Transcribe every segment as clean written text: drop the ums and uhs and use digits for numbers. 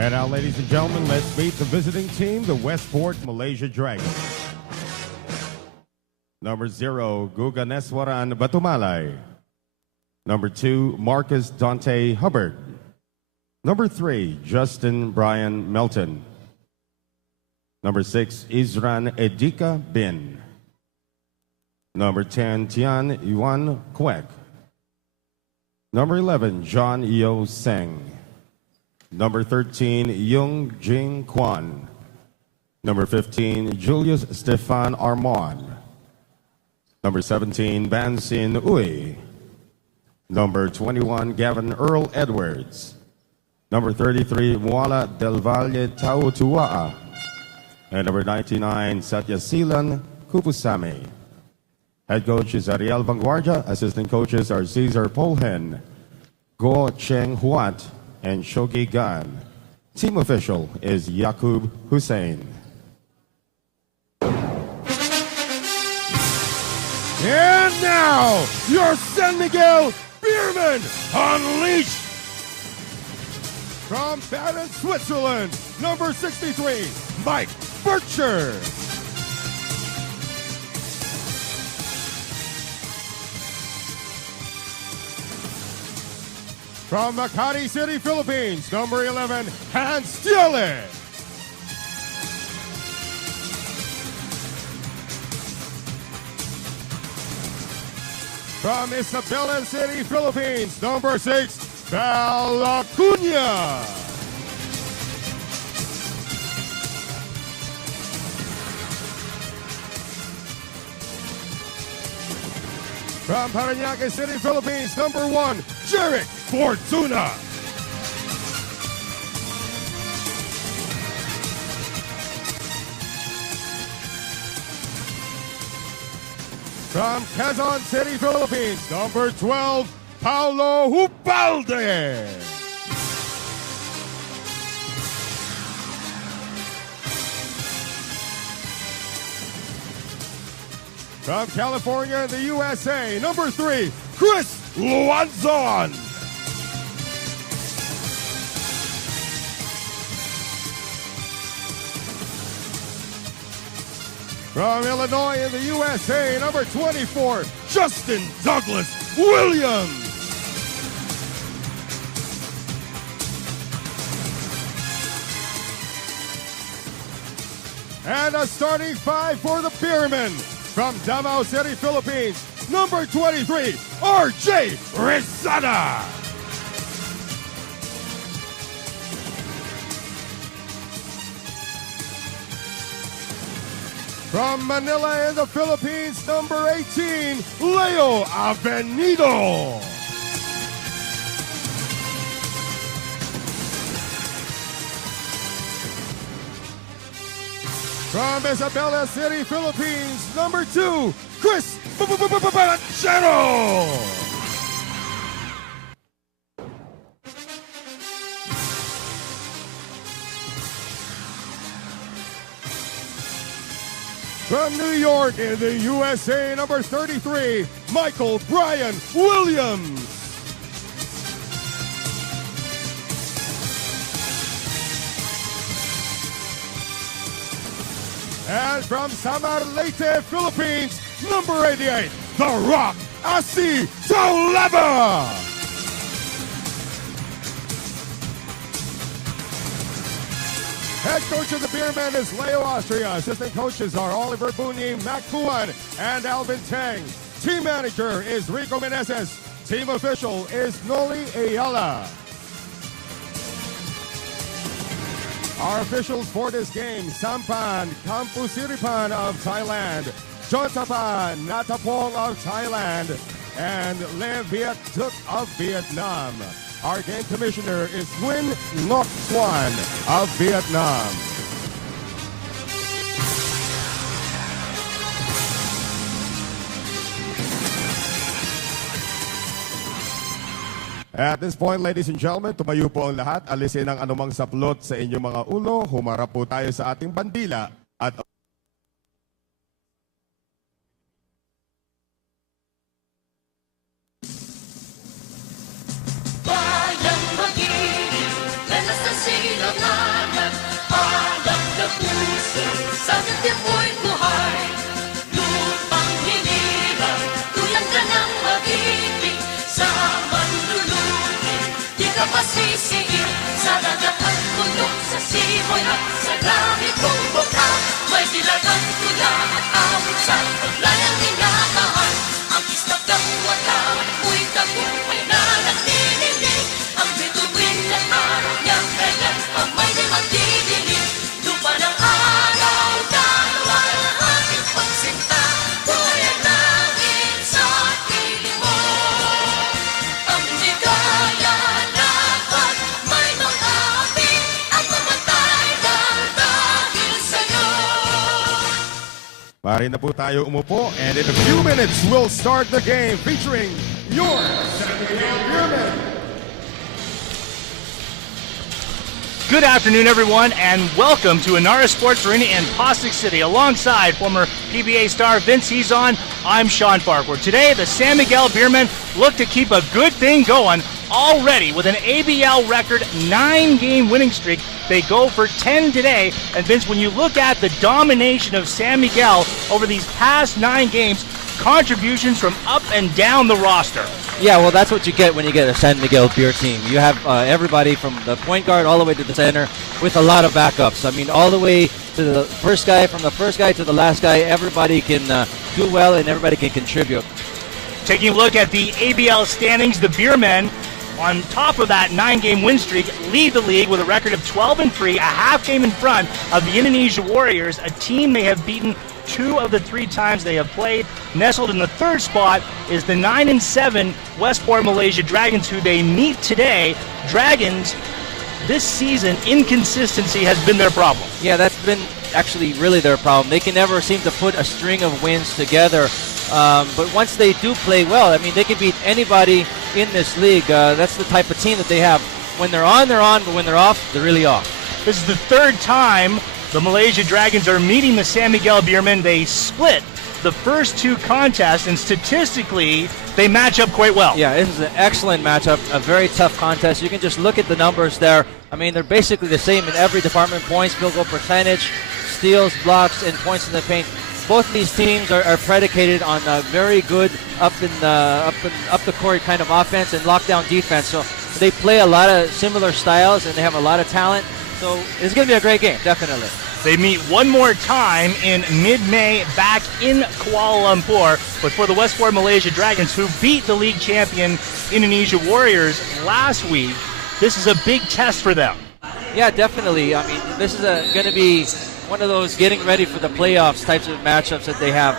And now, ladies and gentlemen, let's meet the visiting team, the Westports Malaysia Dragons. Number 0, Guganeswaran Batumalay. Number 2, Marcus Dante Hubbard. Number 3, Justin Brian Melton. Number 6, Izran Edika Bin. Number 10, Tian Yuan Kwek. Number 11, John Yo Seng. Number 13, Yung Jing Kwan. Number 15, Julius Stefan Armon. Number 17, Bansin Uy. Number 21, Gavin Earl Edwards. Number 33, Muala Del Valle Tautuaa. And number 99, Satyasilan Kupusami. Head coach is Ariel Vanguardia. Assistant coaches are Cesar Polhen, Go Cheng Huat, and Shogi Gan. Team official is Yakub Hussein. And now, your San Miguel Beermen unleashed from Baden, Switzerland, number 63, Mike Bircher. From Makati City, Philippines, number 11, Hans Stiele. From Isabela City, Philippines, number 6, Val Acuna. From Parañaque City, Philippines, number 1, Jerick Fortuna. From Quezon City, Philippines, number 12, Paulo Hubalde. From California, the USA, number 3, Chris Luanzon. From Illinois in the USA, number 24, Justin Douglas Williams. And a starting 5 for the Beermen. From Davao City, Philippines, number 23, R.J. Rizada. From Manila in the Philippines, number 18, Leo Avenido. From Isabela City, Philippines, number 2, Chris Banchero. From New York in the USA, number 33, Michael Brian Williams. And from Samar Leyte, Philippines, number 88, The Rock, Asi Tauleva. Head coach of the Beermen is Leo Austria. Assistant coaches are Oliver Bunyi, Mac Kuan, and Alvin Tang. Team manager is Rico Meneses. Team official is Noli Ayala. Our officials for this game, Sampan Kampusiripan of Thailand, Jontapan Natapong of Thailand, and Le Viet Duc of Vietnam. Our game commissioner is Nguyen Ngoc Xuan of Vietnam. At this point, ladies and gentlemen, tumayo po ang lahat. Alisin ang anumang saplot sa inyong mga ulo. Humarap po tayo sa ating bandila at bayang mag-ibig, lalas na silanganan, alam na puso, sa mo'y buhay. Lupang hinirang, tulang ka ng mag-ibig, sa manlulubi, di ka masisiin, sa dagat at puno, sa simoy at sa langit kong buka, may dilagang tula at awit sa paglayang minamahal, ang kisnak ng wata, mo'y tagumpay na nagtinilig, ang bituin at araw niya, kaya pamay na magdidilig, lupa ng araw, dalawa ang ating pagsinta, buhay ang langit sa piling mo, ang ligaya dapat may mag-api, ang mamatay lang dahil sa'yo. pari na po tayo umupo. And in a few minutes, we'll start the game featuring your Miguel Beermen. Good afternoon, everyone, and welcome to Ynares Sports Arena in Pasig City. Alongside former PBA star Vince Hezon, I'm Sean Farquhar. Today, the San Miguel Beermen look to keep a good thing going. Already, with an ABL record 9-game winning streak, they go for 10 today. And Vince, when you look at the domination of San Miguel over these past 9 games, contributions from up and down the roster. Yeah, well, that's what you get when you get a San Miguel beer team. You have everybody from the point guard all the way to the center with a lot of backups. I mean, all the way to the first guy, from the first guy to the last guy, everybody can do well and everybody can contribute. Taking a look at the ABL standings, the Beermen, on top of that 9-game win streak, lead the league with a record of 12-3, a half game in front of the Indonesia Warriors, a team they have beaten 2 of the 3 times they have played. Nestled in the 3rd spot is the 9-7 Westports Malaysia Dragons, who they meet today. Dragons, this season, inconsistency has been their problem. Yeah, that's been actually really their problem. They can never seem to put a string of wins together. But once they do play well, I mean, they can beat anybody in this league. That's the type of team that they have. When they're on, but when they're off, they're really off. This is the 3rd time the Malaysia Dragons are meeting the San Miguel Beermen. They split the first 2 contests, and statistically, they match up quite well. Yeah, this is an excellent matchup, a very tough contest. You can just look at the numbers there. I mean, they're basically the same in every department: points, field goal percentage, steals, blocks, and points in the paint. Both these teams are predicated on a very good up the court kind of offense and lockdown defense. So they play a lot of similar styles and they have a lot of talent. So it's going to be a great game, definitely. They meet one more time in mid-May back in Kuala Lumpur. But for the Westports Malaysia Dragons, who beat the league champion Indonesia Warriors last week, this is a big test for them. Yeah, definitely. I mean, this is going to be one of those getting ready for the playoffs types of matchups that they have.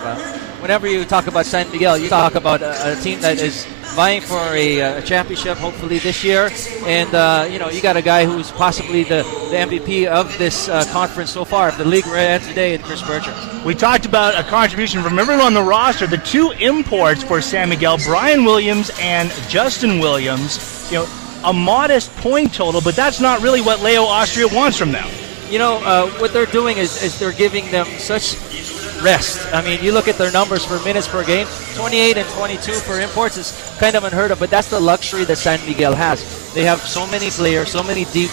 Whenever you talk about San Miguel, you talk about a team that is vying for a championship, hopefully this year. And, you got a guy who's possibly the MVP of this conference so far, if the league ends today, in Chris Berger. We talked about a contribution from everyone on the roster. The 2 imports for San Miguel, Brian Williams and Justin Williams, a modest point total, but that's not really what Leo Austria wants from them. What they're doing is they're giving them such rest. I mean, you look at their numbers for minutes per game, 28 and 22 for imports is kind of unheard of, but that's the luxury that San Miguel has. They have so many players, so many deep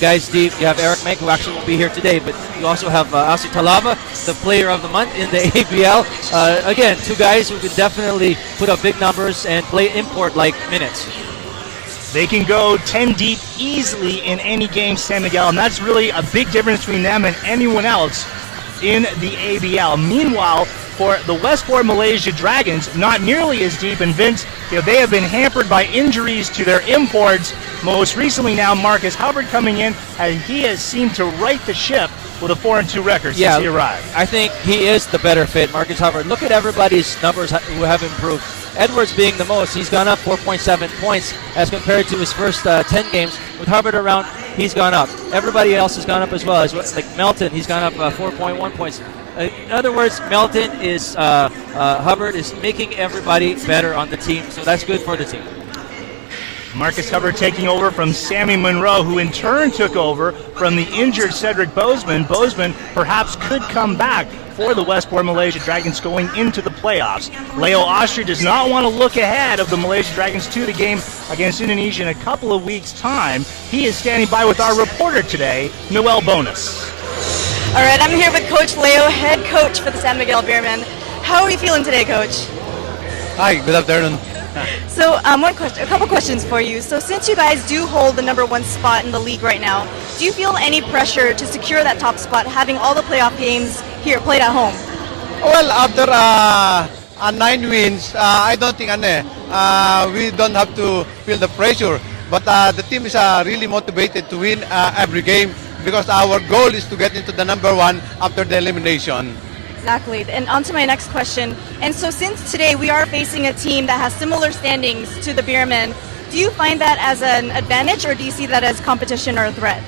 guys deep. You have Eric Menk, who actually won't be here today, but you also have Asi Talava, the player of the month in the ABL. Again, 2 guys who can definitely put up big numbers and play import-like minutes. They can go 10 deep easily in any game, San Miguel, and that's really a big difference between them and anyone else in the ABL. Meanwhile, for the Westports Malaysia Dragons, not nearly as deep, and Vince, they have been hampered by injuries to their imports. Most recently now, Marcus Hubbard coming in, and he has seemed to right the ship with a 4-2 record since he arrived. I think he is the better fit, Marcus Hubbard. Look at everybody's numbers who have improved. Edwards being the most. He's gone up 4.7 points as compared to his first 10 games. With Hubbard around, he's gone up. Everybody else has gone up as well. Like Melton, he's gone up 4.1 points. In other words, Melton is Hubbard is making everybody better on the team, so that's good for the team. Marcus Hubbard taking over from Sammy Monroe, who in turn took over from the injured Cedric Bozeman. Bozeman perhaps could come back for the Westport Malaysia Dragons going into the playoffs. Leo Austria does not want to look ahead of the Malaysia Dragons to the game against Indonesia in a couple of weeks' time. He is standing by with our reporter today, Noel Bonus. All right, I'm here with Coach Leo, head coach for the San Miguel Beermen. How are you feeling today, Coach? Hi, good afternoon. So, a couple questions for you. So, since you guys do hold the #1 spot in the league right now, do you feel any pressure to secure that top spot, having all the playoff games here played at home? Well, after 9 wins, I don't think we don't have to feel the pressure. But the team is really motivated to win every game because our goal is to get into the #1 after the elimination. Exactly. And on to my next question. And so since today we are facing a team that has similar standings to the Beermen, do you find that as an advantage or do you see that as competition or a threat?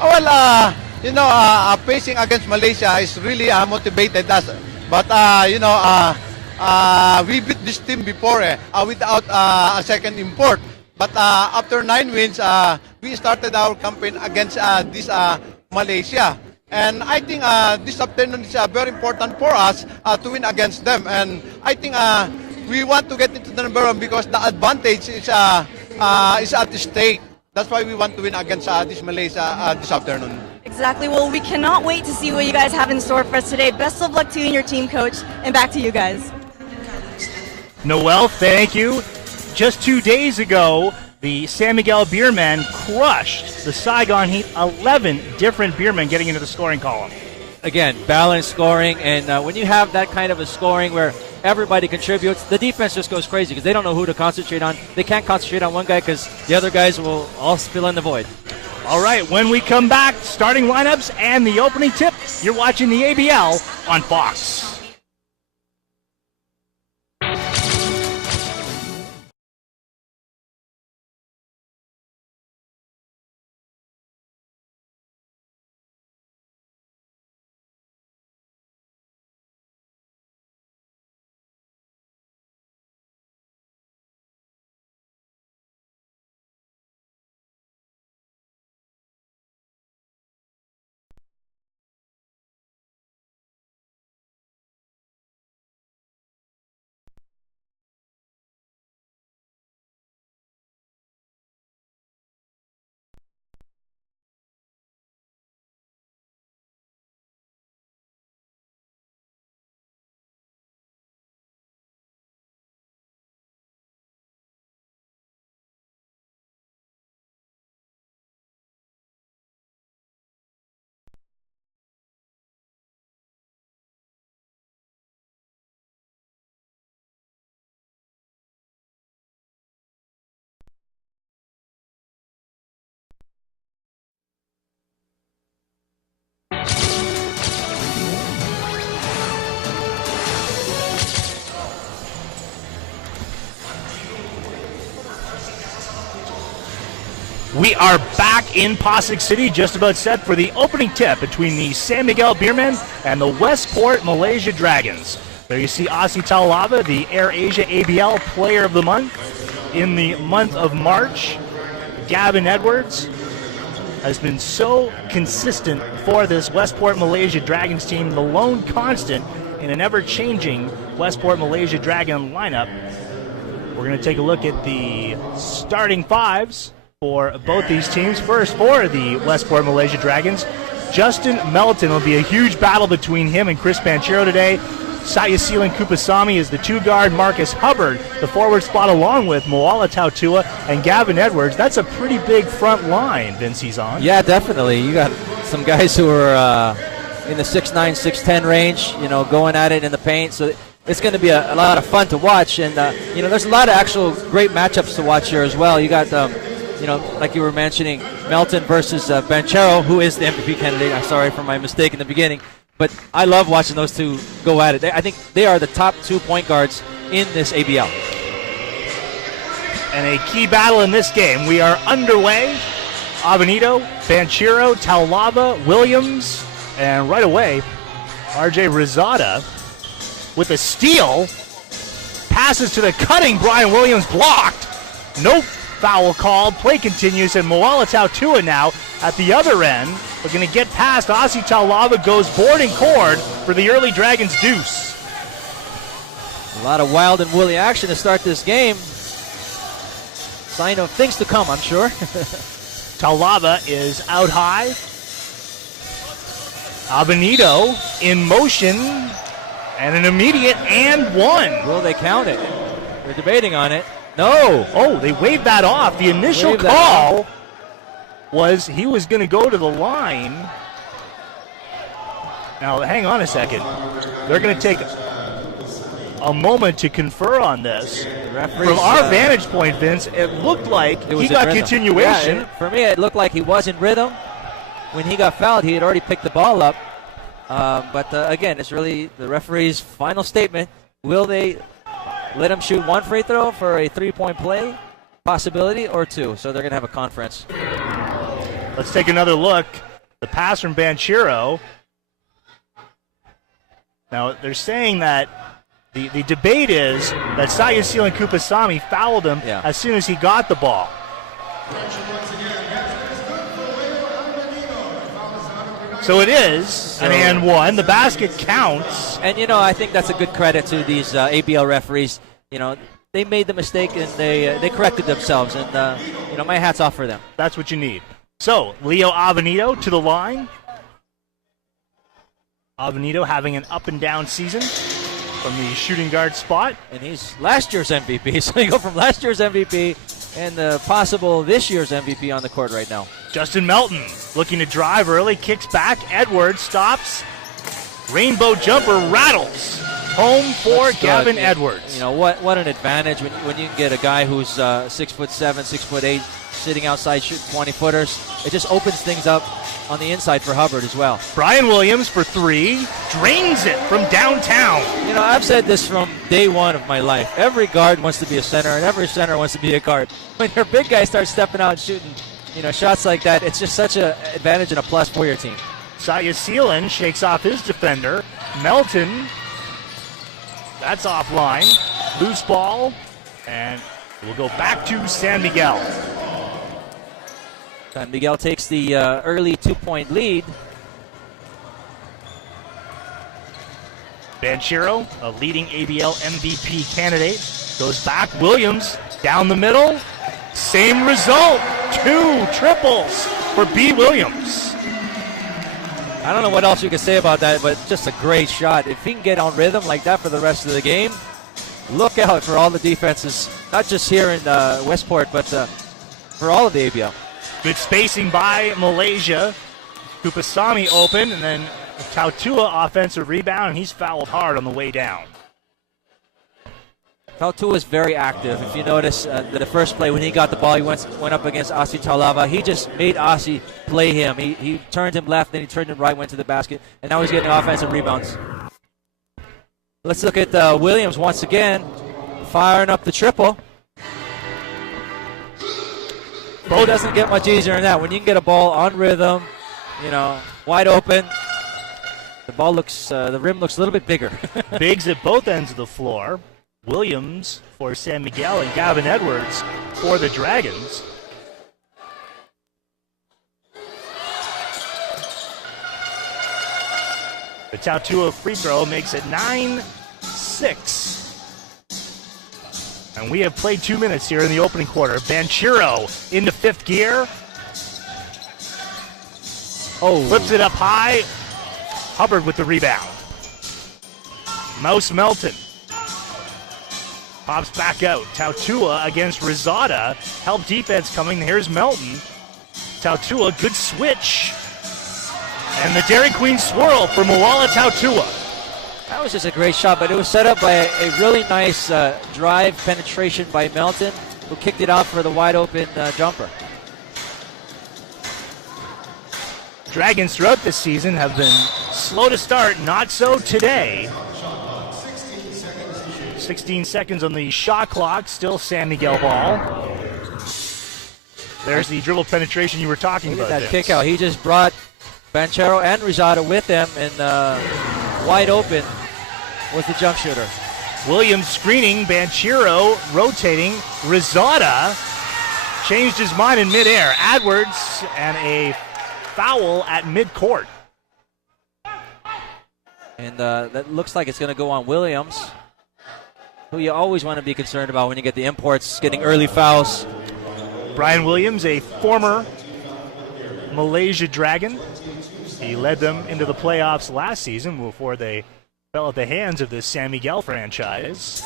Well, facing against Malaysia is really motivated us. But, we beat this team before without a second import. But after 9 wins, we started our campaign against this Malaysia. And I think this afternoon is very important for us to win against them. And I think we want to get into the #1 because the advantage is at stake. That's why we want to win against this Malaysia this afternoon. Exactly. Well, we cannot wait to see what you guys have in store for us today. Best of luck to you and your team, Coach. And back to you guys. Noel, thank you. Just 2 days ago, the San Miguel Beermen crushed the Saigon Heat. 11 different Beermen getting into the scoring column. Again, balanced scoring, and when you have that kind of a scoring where everybody contributes, the defense just goes crazy because they don't know who to concentrate on. They can't concentrate on one guy because the other guys will all fill in the void. All right, when we come back, starting lineups and the opening tip, you're watching the ABL on Fox. We are back in Pasig City, just about set for the opening tip between the San Miguel Beermen and the Westport Malaysia Dragons. There you see Asi Taulava, the Air Asia ABL Player of the Month in the month of March. Gavin Edwards has been so consistent for this Westport Malaysia Dragons team, the lone constant in an ever-changing Westport Malaysia Dragon lineup. We're going to take a look at the starting fives for both these teams. First, for the Westport Malaysia Dragons, Justin Melton. Will be a huge battle between him and Chris Panchero today. Sayaseelan Kupasamy is the two-guard. Marcus Hubbard, the forward spot, along with Moala Tautua and Gavin Edwards. That's a pretty big front line, Vince Izon. Yeah, definitely. You got some guys who are in the 6'9", 6'10 range, going at it in the paint. So it's going to be a lot of fun to watch. And, there's a lot of actual great matchups to watch here as well. You got like you were mentioning, Melton versus Banchero, who is the MVP candidate. I'm sorry for my mistake in the beginning. But I love watching those two go at it. I think they are the top 2 point guards in this ABL. and a key battle in this game. We are underway. Avenito, Banchero, Taulava, Williams, and right away, RJ Rizada with a steal. Passes to the cutting Brian Williams, blocked. No foul called. Play continues, and Moala Tautua now at the other end. We're going to get past Aussie Taulava, goes board and cord for the early Dragons deuce. A lot of wild and woolly action to start this game. Sign of things to come, I'm sure. Taulava is out high. Avenito in motion, and an immediate and one. Will they count it? They're debating on it. No. Oh, they waved that off. The initial call was he was going to go to the line. Now, hang on a second. They're going to take a moment to confer on this. From our vantage point, Vince, it looked like he got continuation. Yeah, for me, it looked like he was in rhythm. When he got fouled, he had already picked the ball up. But again, it's really the referee's final statement. Will they let him shoot one free throw for a three-point play possibility or two? So they're going to have a conference. Let's take another look. The pass from Banchero. Now, they're saying that the debate is that Sayusil and Kupasamy fouled him as soon as he got the ball. So it is an and one. The basket counts. And, you know, I think that's a good credit to these ABL referees. You know, they made the mistake and they corrected themselves. And, you know, my hat's off for them. That's what you need. So, Leo Avenito to the line. Avenito having an up and down season from the shooting guard spot. And he's last year's MVP. So you go from last year's MVP and the possible this year's MVP on the court right now. Justin Melton looking to drive early, kicks back. Edwards stops. Rainbow jumper rattles. Home for Gavin Edwards. You know, what an advantage when you can get a guy who's 6'7", 6'8", sitting outside shooting 20-footers. It just opens things up on the inside for Hubbard as well. Brian Williams for three. Drains it from downtown. You know, I've said this from day one of my life. Every guard wants to be a center, and every center wants to be a guard. When your big guy starts stepping out and shooting, you know, shots like that, it's just such an advantage and a plus for your team. Sayusilan shakes off his defender. Melton, that's offline. Loose ball, and we'll go back to San Miguel. San Miguel takes the early 2-point lead. Banchero, a leading ABL MVP candidate, goes back. Williams down the middle. Same result. 2 triples for B. Williams. I don't know what else you can say about that, but just a great shot. If he can get on rhythm like that for the rest of the game, look out for all the defenses, not just here in Westport, but for all of the ABL. Good spacing by Malaysia. Kupasamy open, and then Tautua offensive rebound, and he's fouled hard on the way down. Tautua is very active. If you notice, the first play when he got the ball, he went up against Aussie Taulava. He just made Aussie play him. He turned him left, then he turned him right, went to the basket, and now he's getting offensive rebounds. Let's look at Williams once again, firing up the triple. Bo doesn't get much easier than that. When you can get a ball on rhythm, you know, wide open, the ball looks, the rim looks a little bit bigger. Bigs at both ends of the floor. Williams for San Miguel and Gavin Edwards for the Dragons. The Tautua free throw makes it 9-6. And we have played 2 minutes here in the opening quarter. Banchero into fifth gear. Flips it up high. Hubbard with the rebound. Mouse Melton. Pops back out. Tautua against Rizada. Help defense coming. Here's Melton. Tautua, good switch. And the Dairy Queen swirl for Moala Tautua. That was just a great shot, but it was set up by a really nice drive penetration by Melton, who kicked it out for the wide open jumper. Dragons throughout this season have been slow to start, not so today. 16 seconds on the shot clock. Still San Miguel ball. There's the dribble penetration you were talking about. That kick out. He just brought Banchero and Rizada with him, and wide open was the jump shooter. Williams screening, Banchero rotating. Rizada changed his mind in midair. Edwards and a foul at midcourt. And that looks like it's going to go on Williams, who you always want to be concerned about when you get the imports getting early fouls. Brian Williams, a former Malaysia Dragon. He led them into the playoffs last season before they fell at the hands of this San Miguel franchise.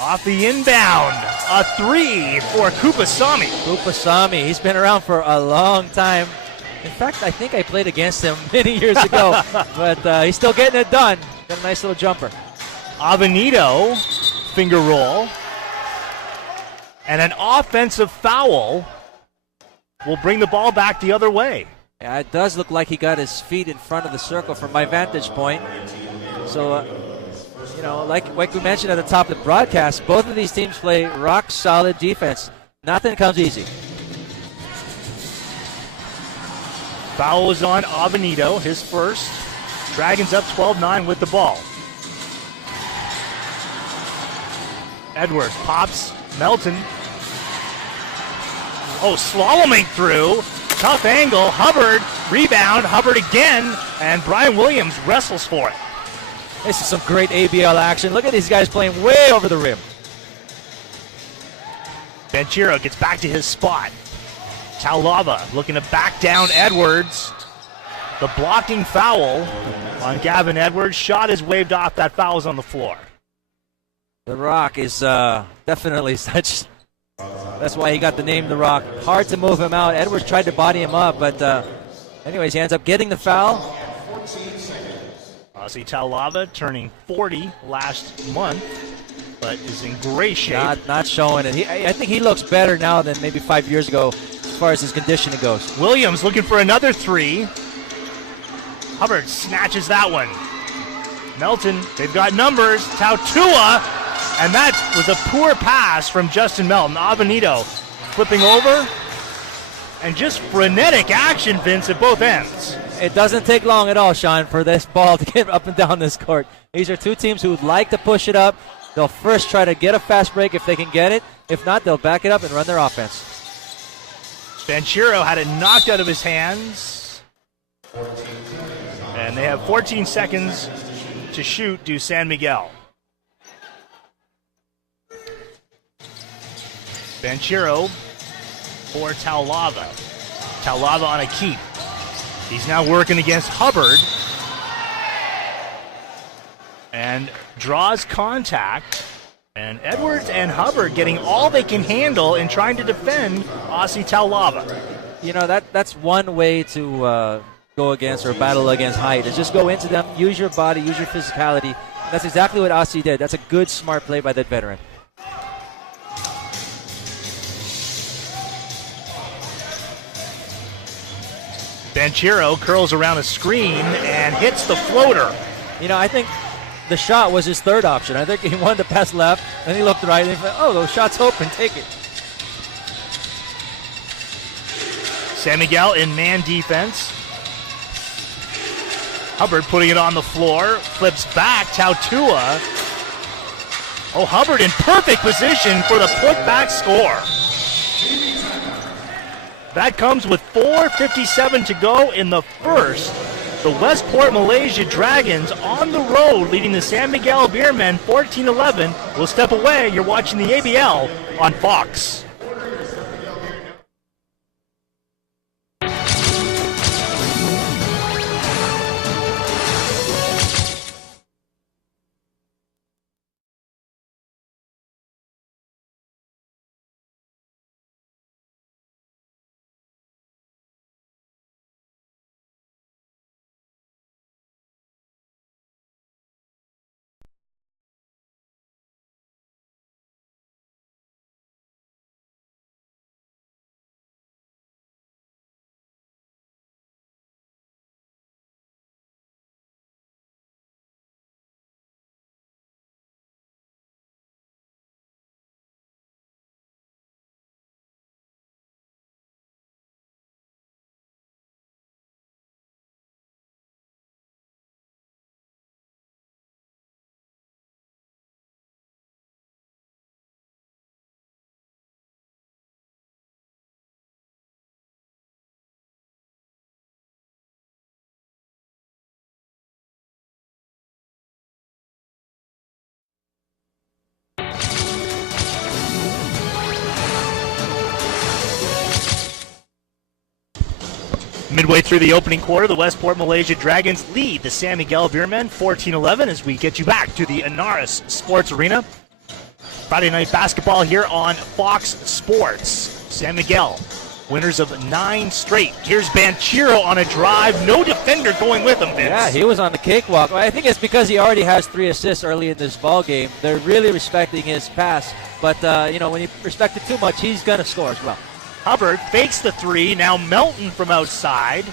Off the inbound, a three for Kupasamy. Kupasamy, he's been around for a long time. In fact, I think I played against him many years ago, but he's still getting it done. Got a nice little jumper. Avenito, finger roll. And an offensive foul will bring the ball back the other way. Yeah, it does look like he got his feet in front of the circle from my vantage point. So, like we mentioned at the top of the broadcast, both of these teams play rock solid defense. Nothing comes easy. Foul is on Avenito, his first. Dragons up 12-9 with the ball. Edwards pops. Melton. Oh, slaloming through. Tough angle. Hubbard. Rebound. Hubbard again. And Brian Williams wrestles for it. This is some great ABL action. Look at these guys playing way over the rim. Banchero gets back to his spot. Taulava looking to back down Edwards. The blocking foul on Gavin Edwards. Shot is waved off. That foul is on the floor. The Rock is definitely such. That's why he got the name The Rock. Hard to move him out. Edwards tried to body him up, but anyways, he ends up getting the foul. Aussie Taulava turning 40 last month, but is in great shape. Not showing it. I think he looks better now than maybe 5 years ago as far as his conditioning goes. Williams looking for another three. Hubbard snatches that one. Melton, they've got numbers. Tautua, and that was a poor pass from Justin Melton. Avenito flipping over, and just frenetic action, Vince, at both ends. It doesn't take long at all, Sean, for this ball to get up and down this court. These are two teams who would like to push it up. They'll first try to get a fast break if they can get it. If not, they'll back it up and run their offense. Banchero had it knocked out of his hands. And they have 14 seconds to shoot to San Miguel. Banchero for Taulava. Taulava on a keep. He's now working against Hubbard. And draws contact. And Edwards and Hubbard getting all they can handle in trying to defend Aussie Taulava. You know, that's one way to go against or battle against height, is just go into them, use your body, use your physicality. That's exactly what Aussie did. That's a good, smart play by that veteran. Banchero curls around a screen and hits the floater. You know, I think the shot was his third option. I think he wanted to pass left, and he looked right, and he thought, oh, those shots open, take it. San Miguel in man defense. Hubbard putting it on the floor, flips back, Tautua. Oh, Hubbard in perfect position for the putback score. That comes with 4:57 to go in the first. The Westport Malaysia Dragons on the road leading the San Miguel Beermen 14-11. We'll step away. You're watching the ABL on Fox. Midway through the opening quarter, the Westport Malaysia Dragons lead the San Miguel Beermen 14-11 as we get you back to the Ynares Sports Arena. Friday night basketball here on Fox Sports. San Miguel, winners of 9 straight. Here's Banchero on a drive. No defender going with him, Vince. Yeah, he was on the cakewalk. Well, I think it's because he already has 3 assists early in this ball game. They're really respecting his pass. But, when you respect it too much, he's going to score as well. Hubbard fakes the 3. Now Melton from outside.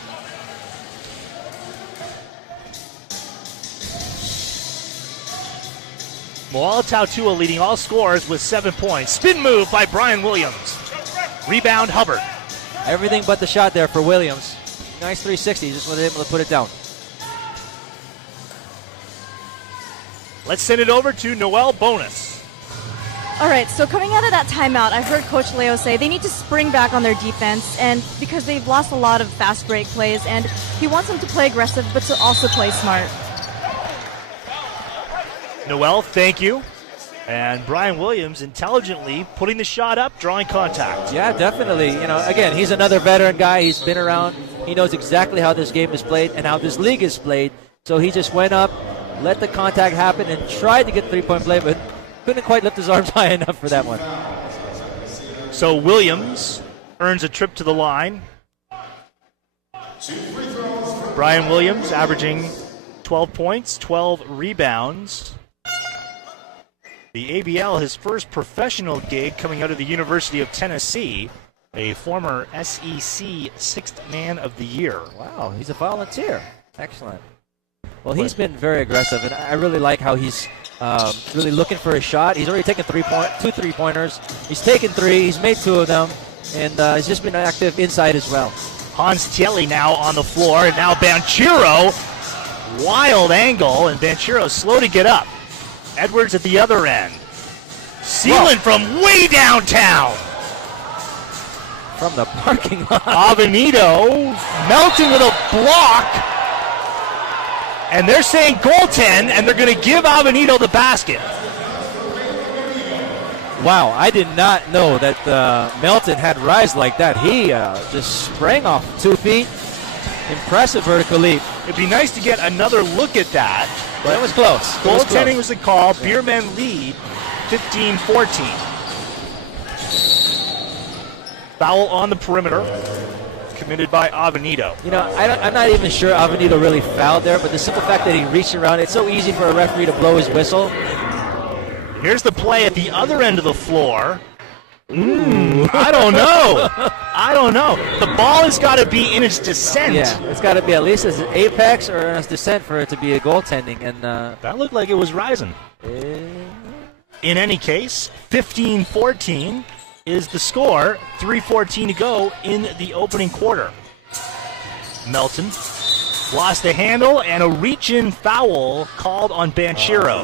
Moala Tautua leading all scorers with 7 points. Spin move by Brian Williams. Rebound Hubbard. Everything but the shot there for Williams. Nice 360, just wasn't able to put it down. Let's send it over to Noel Bonus. All right, so coming out of that timeout, I heard Coach Leo say they need to spring back on their defense, and because they've lost a lot of fast break plays, and he wants them to play aggressive, but to also play smart. Noel, thank you. And Brian Williams intelligently putting the shot up, drawing contact. Yeah, definitely. Again, he's another veteran guy. He's been around. He knows exactly how this game is played and how this league is played. So he just went up, let the contact happen, and tried to get 3-point play, but couldn't quite lift his arms high enough for that one. So Williams earns a trip to the line. Brian Williams averaging 12 points, 12 rebounds. The ABL, his first professional gig coming out of the University of Tennessee, a former SEC Sixth Man of the Year. Wow, he's a volunteer. Excellent. Well, he's been very aggressive, and I really like how he's really looking for a shot. He's already taken 2 3-pointers. He's taken 3. He's made 2 of them, and he's just been active inside as well. Hans Tielli now on the floor, and now Banchero. Wild angle, and Banchero slow to get up. Edwards at the other end. Sealing from way downtown. From the parking lot. Avenito. Melton with a block. And they're saying goaltend, and they're going to give Avenito the basket. Wow, I did not know that Melton had rise like that. He just sprang off 2 feet. Impressive vertical leap. It'd be nice to get another look at that. But it was close. Goaltending was the call. Beermen lead 15-14. Foul on the perimeter committed by Avenito. I'm not even sure Avenito really fouled there, but the simple fact that he reached around, it's so easy for a referee to blow his whistle. Here's the play at the other end of the floor. I don't know. The ball has got to be in its descent. Yeah, it's got to be at least as an apex or in its descent for it to be a goaltending. And that looked like it was rising. In any case, 15-14 is the score. 3:14 to go in the opening quarter. Melton lost the handle, and a reach-in foul called on Banchero.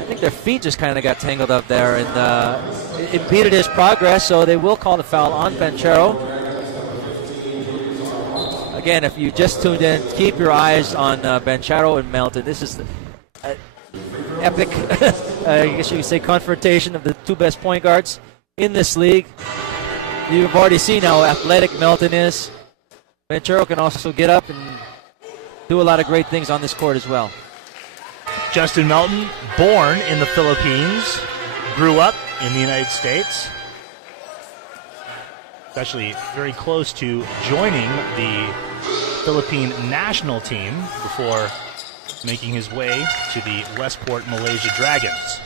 I think their feet just kind of got tangled up there, and it impeded his progress, so they will call the foul on Banchero. Again, if you just tuned in, keep your eyes on Banchero and Melton. This is an epic, I guess you could say, confrontation of the 2 best point guards in this league. You've already seen how athletic Melton is. Banchero can also get up and do a lot of great things on this court as well. Justin Melton, born in the Philippines, grew up in the United States, especially very close to joining the Philippine national team before making his way to the Westport Malaysia Dragons.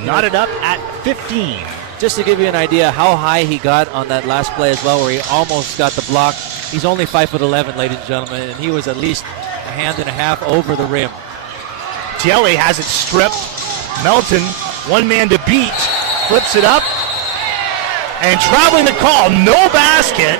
Knotted up at 15. Just to give you an idea how high he got on that last play as well, where he almost got the block. He's only 5'11", ladies and gentlemen, and he was at least a hand and a half over the rim. Tielli has it stripped. Melton, one man to beat, flips it up, and traveling the call, no basket.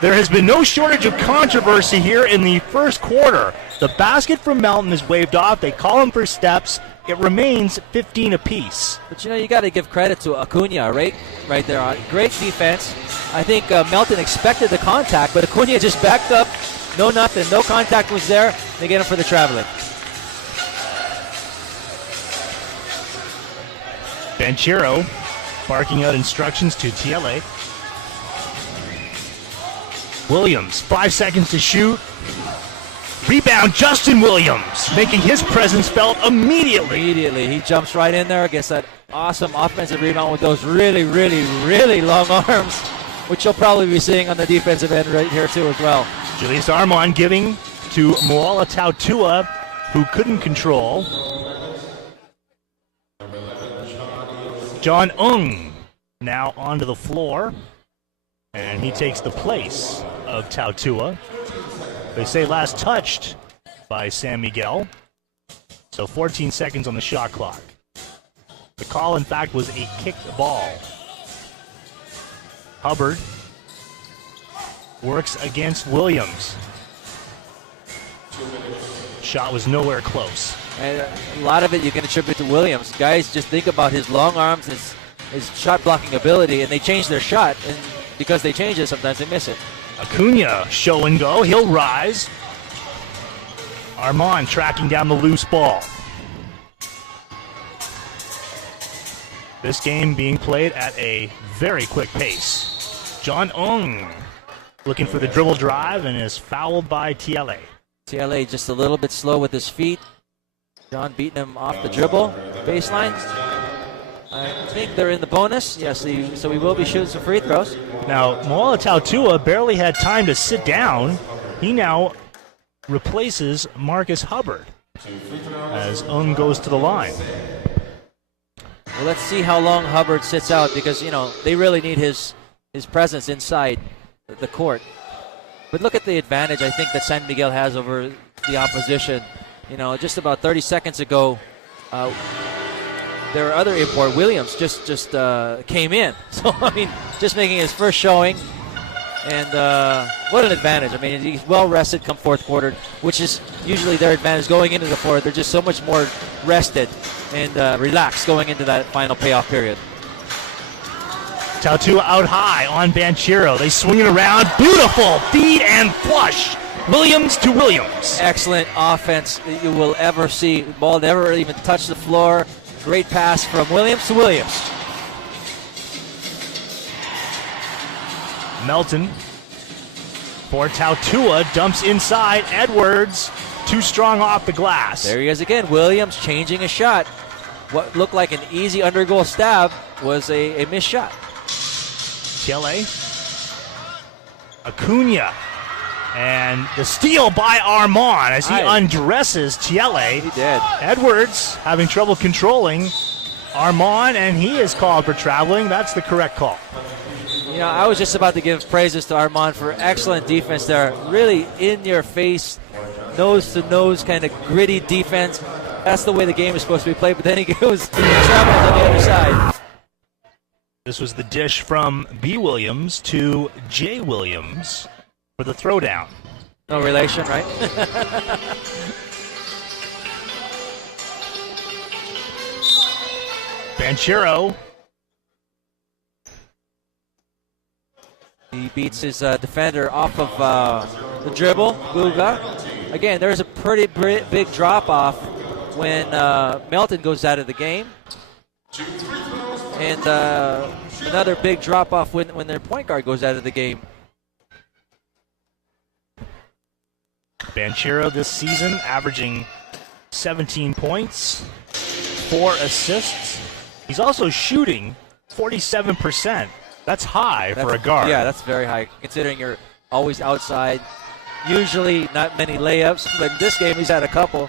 There has been no shortage of controversy here in the first quarter. The basket from Melton is waved off. They call him for steps. It remains 15 apiece. But you got to give credit to Acuna, right there. Great defense. I think Melton expected the contact, but Acuna just backed up. No nothing. No contact was there. They get him for the traveling. Banchero barking out instructions to Tielli. Williams, 5 seconds to shoot. Rebound, Justin Williams, making his presence felt immediately. Immediately, he jumps right in there, gets that awesome offensive rebound with those really, really, really long arms, which you'll probably be seeing on the defensive end right here too as well. Julius Armand giving to Moala Tautua, who couldn't control. John Ung now onto the floor, and he takes the place of Tautua. They say last touched by San Miguel, so 14 seconds on the shot clock. The call, in fact, was a kicked ball. Hubbard works against Williams. Shot was nowhere close. And a lot of it you can attribute to Williams. Guys just think about his long arms, his shot blocking ability, and they change their shot. And because they change it, sometimes they miss it. Acuna, show and go. He'll rise. Armand tracking down the loose ball. This game being played at a very quick pace. John Ung looking for the dribble drive and is fouled by TLA. TLA just a little bit slow with his feet. John beating him off the dribble, baseline. I think they're in the bonus. Yes, so we will be shooting some free throws. Now, Moala Tautua barely had time to sit down. He now replaces Marcus Hubbard as Ung goes to the line. Well, let's see how long Hubbard sits out because, they really need his presence inside the court. But look at the advantage I think that San Miguel has over the opposition. Just about 30 seconds ago, their other import, Williams, just came in. So, just making his first showing. And what an advantage. He's well rested come fourth quarter, which is usually their advantage going into the fourth. They're just so much more rested and relaxed going into that final payoff period. Tautua out high on Banchero. They swing it around. Beautiful feed and flush. Williams to Williams. Excellent offense that you will ever see. The ball never even touched the floor. Great pass from Williams to Williams. Melton for Tautua, dumps inside. Edwards, too strong off the glass. There he is again. Williams changing a shot. What looked like an easy under-goal stab was a missed shot. TLA. Acuna. And the steal by Armand as he undresses TLA. He did. Edwards having trouble controlling Armand, and he is called for traveling. That's the correct call. I was just about to give praises to Armand for excellent defense there. Really in-your-face, nose-to-nose kind of gritty defense. That's the way the game is supposed to be played, but then he goes travels on the other side. This was the dish from B. Williams to J. Williams for the throwdown. No relation, right? Banchero. He beats his defender off of the dribble, Guga. Again, there's a pretty big drop-off when Melton goes out of the game. And another big drop-off when their point guard goes out of the game. Banchero this season averaging 17 points, 4 assists. He's also shooting 47%. That's high for a guard. Yeah, that's very high, considering you're always outside. Usually not many layups, but in this game he's had a couple.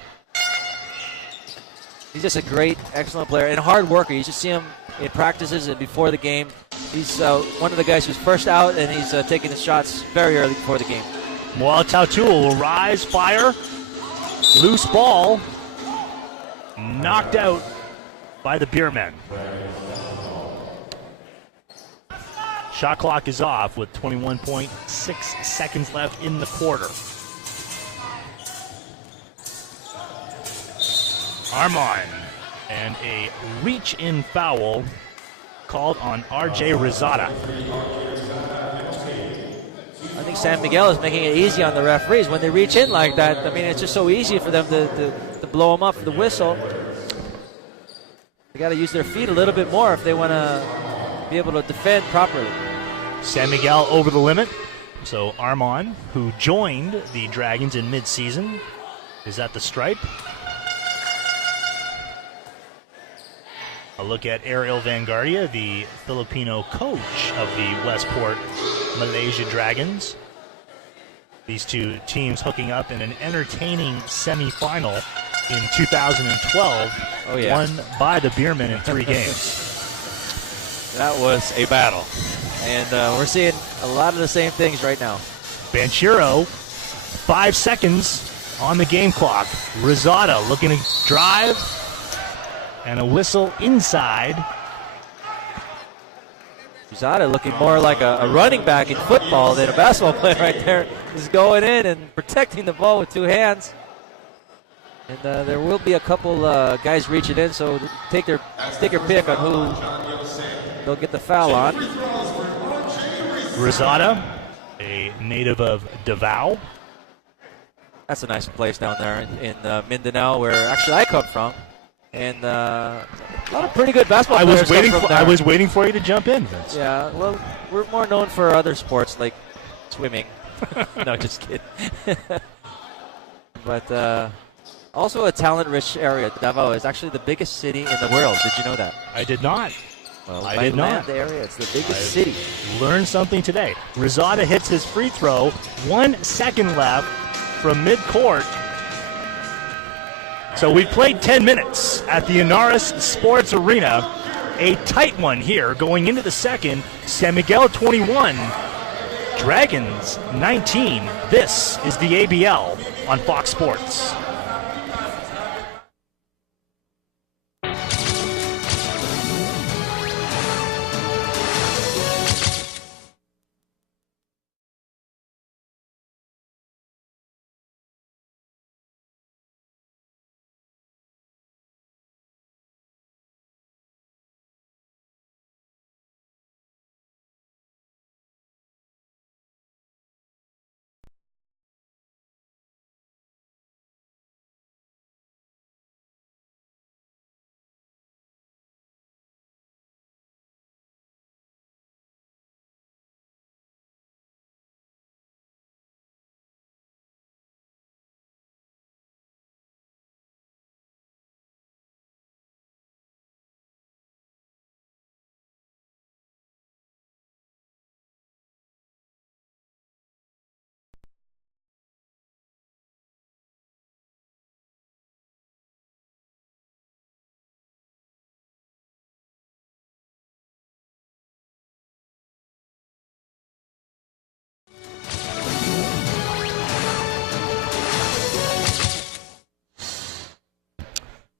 He's just a great, excellent player and a hard worker. You just see him in practices and before the game. He's one of the guys who's first out, and he's taking his shots very early before the game. Moala Tautua will rise, fire. Loose ball. Knocked out by the Beermen. Shot clock is off with 21.6 seconds left in the quarter. Armand, and a reach-in foul called on R.J. Rosada. I think San Miguel is making it easy on the referees when they reach in like that. It's just so easy for them to blow them up for the whistle. They got to use their feet a little bit more if they want to be able to defend properly. San Miguel over the limit. So Armon, who joined the Dragons in mid-season, is at the stripe. A look at Ariel Vanguardia, the Filipino coach of the Westport Malaysia Dragons. These two teams hooking up in an entertaining semifinal in 2012, won by the Beermen in 3 games. That was a battle. And we're seeing a lot of the same things right now. Banchero, 5 seconds on the game clock. Rosada looking to drive, and a whistle inside. Rosada looking more like a running back in football than a basketball player right there. He's going in and protecting the ball with 2 hands. And there will be a couple guys reaching in, so take your pick on who they'll get the foul on. Rosada, a native of Davao. That's a nice place down there in Mindanao, where actually I come from. And a lot of pretty good basketball players come from there. I was waiting for you to jump in, Vince. Yeah, well, we're more known for other sports like swimming. No, just kidding. But also a talent-rich area. Davao is actually the biggest city in the world. Did you know that? I did not. Well, I did not. The area, it's the biggest city. Learned something today. Rosada hits his free throw. 1 second left from midcourt. So we played 10 minutes at the Ynares Sports Arena. A tight one here going into the second. San Miguel 21, Dragons 19. This is the ABL on Fox Sports.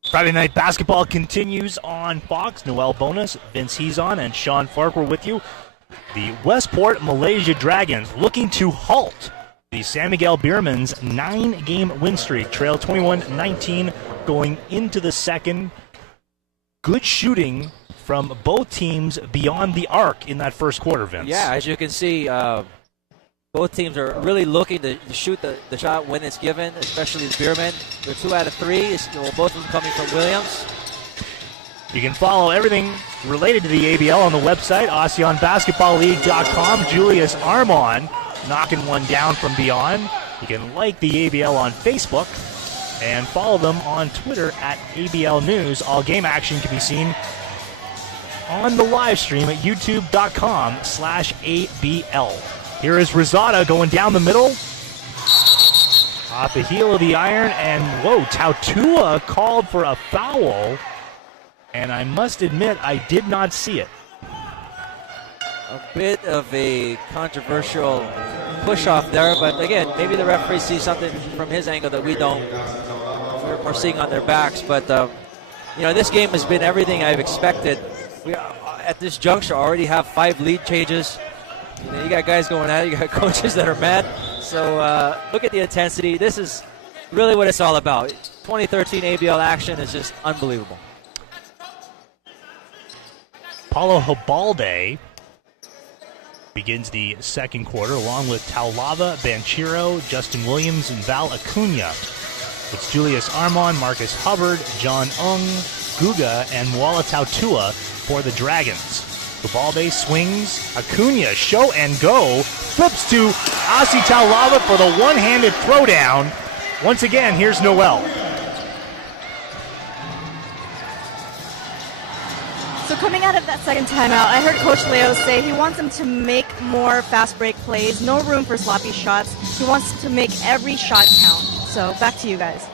Friday night basketball continues on Fox. Noel Bonus, Vince Hezon, and Sean Farquhar with you. The Westport Malaysia Dragons looking to halt the San Miguel Beermen's 9-game win streak. Trail 21-19 going into the second. Good shooting from both teams beyond the arc in that first quarter, Vince. Yeah, as you can see, both teams are really looking to shoot the shot when it's given, especially the Beermen. They're 2 out of 3, both of them coming from Williams. You can follow everything related to the ABL on the website, ASEANBasketballLeague.com. Julius Armon knocking one down from beyond. You can like the ABL on Facebook and follow them on Twitter at ABL News. All game action can be seen on the live stream at youtube.com/ABL. Here is Rosada going down the middle. Off the heel of the iron, and whoa, Tautua called for a foul. And I must admit, I did not see it. A bit of a controversial push-off there, but again, maybe the referee sees something from his angle that we don't. We're seeing on their backs, but this game has been everything I've expected. We, at this juncture, already have 5 lead changes. You got guys going at it. You got coaches that are mad. So look at the intensity. This is really what it's all about. 2013 ABL action is just unbelievable. Paulo Hobalde begins the second quarter along with Taulava, Banchero, Justin Williams, and Val Acuna. It's Julius Armon, Marcus Hubbard, John Ung, Guga, and Mwala Tautua for the Dragons. The ball base swings. Acuna, show and go. Flips to Asi Taulava for the one-handed throwdown. Once again, here's Noel. So coming out of that second timeout, I heard Coach Leo say he wants them to make more fast break plays, no room for sloppy shots. He wants to make every shot count. So back to you guys.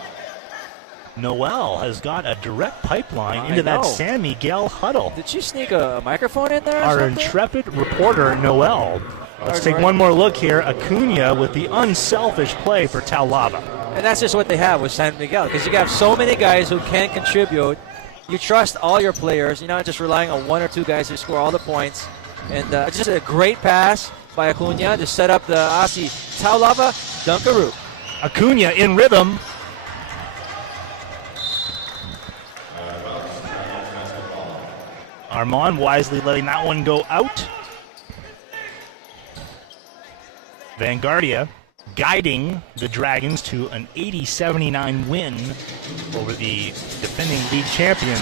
Noel has got a direct pipeline into that San Miguel huddle. Did she sneak a microphone in there? Our intrepid reporter, Noel. Let's take one more look here. Acuna with the unselfish play for Taulava. And that's just what they have with San Miguel, because you have so many guys who can contribute. You trust all your players. You're not just relying on one or two guys who score all the points. And just a great pass by Acuna to set up the Asi Taulava Dunkaroo. Acuna in rhythm. Armand wisely letting that one go out. Vanguardia guiding the Dragons to an 80-79 win over the defending league champion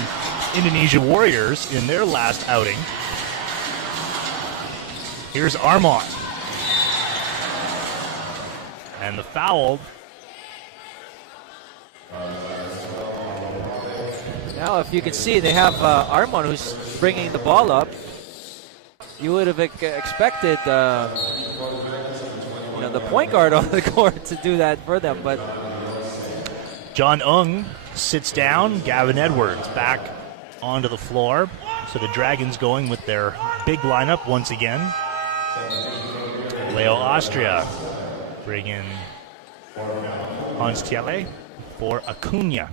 Indonesia Warriors in their last outing. Here's Armand. And the foul. Now, if you can see, they have Armand who's bringing the ball up. You would have expected the point guard on the court to do that for them, but John Ung sits down. Gavin Edwards back onto the floor. So the Dragons going with their big lineup once again. Leo Austria bring in Hans Thiele for Acuna.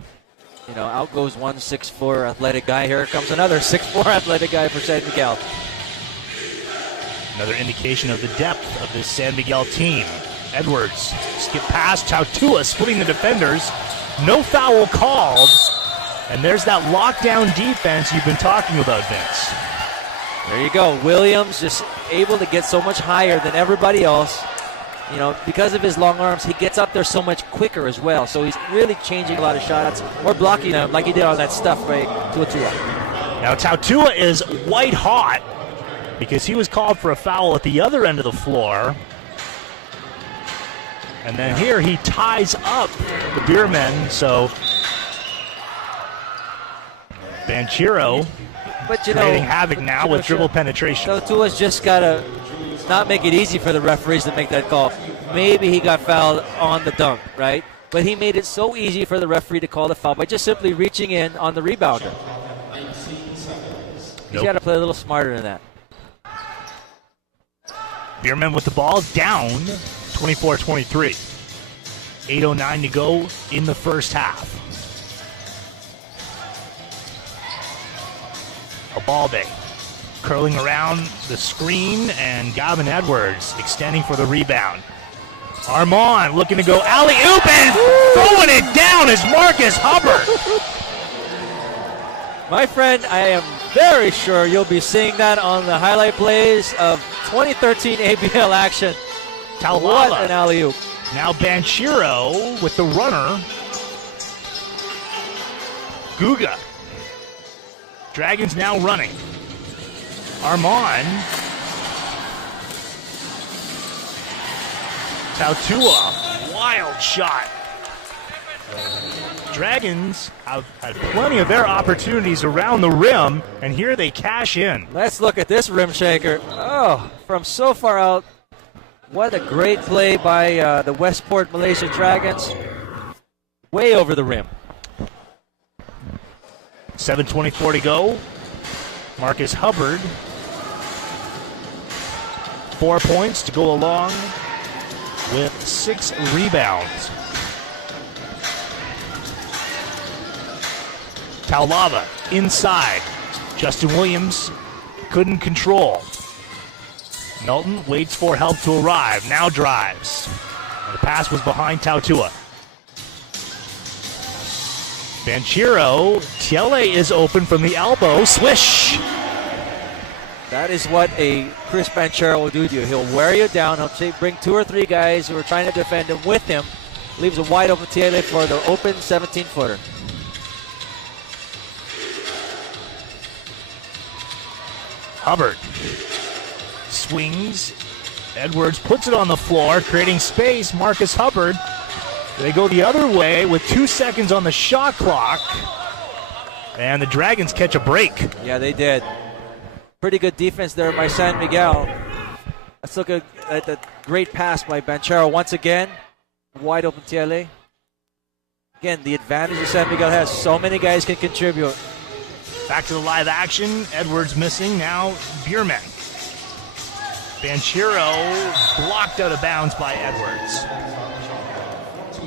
Out goes one 6'4" athletic guy. Here comes another 6'4" athletic guy for San Miguel. Another indication of the depth of this San Miguel team. Edwards skip past Tautua, splitting the defenders. No foul called. And there's that lockdown defense you've been talking about, Vince. There you go. Williams just able to get so much higher than everybody else. Because of his long arms, he gets up there so much quicker as well. So he's really changing a lot of shots or blocking them like he did on that stuff by Tautua. Now Tautua is white hot because he was called for a foul at the other end of the floor. And then here he ties up the Beermen, so Banchero creating havoc now with dribble penetration. Tautua's just got to not make it easy for the referees to make that call. Maybe he got fouled on the dunk, right? But he made it so easy for the referee to call the foul by just simply reaching in on the rebounder. He's got to play a little smarter than that. Beermen with the ball down 24-23. 8:09 to go in the first half. Abalde curling around the screen, and Gavin Edwards extending for the rebound. Armand looking to go alley-oop and throwing it down is Marcus Hubbard. My friend, I am very sure you'll be seeing that on the highlight plays of 2013 ABL action. Taulava. What an alley-oop. Now Banchero with the runner. Guga. Dragons now running. Armand. Tautua. Wild shot. Dragons have had plenty of their opportunities around the rim, and here they cash in. Let's look at this rim shaker. Oh, from so far out. What a great play by the Westport Malaysia Dragons. Way over the rim. 7:24 to go. Marcus Hubbard. 4 points to go along with 6 rebounds. Taulava inside. Justin Williams couldn't control. Melton waits for help to arrive. Now drives. The pass was behind Tautua. Banchero. Thiele is open from the elbow. Swish. That is what a Chris Banchero will do to you. He'll wear you down. He'll bring 2 or 3 guys who are trying to defend him with him. Leaves a wide open Thiele for the open 17-footer. Hubbard swings. Edwards puts it on the floor, creating space. Marcus Hubbard. They go the other way with 2 seconds on the shot clock. And the Dragons catch a break. Yeah, they did. Pretty good defense there by San Miguel. Let's look at the great pass by Banchero once again. Wide open TLA. Again, the advantage that San Miguel has. So many guys can contribute. Back to the live action. Edwards missing. Now Beermen. Banchero blocked out of bounds by Edwards.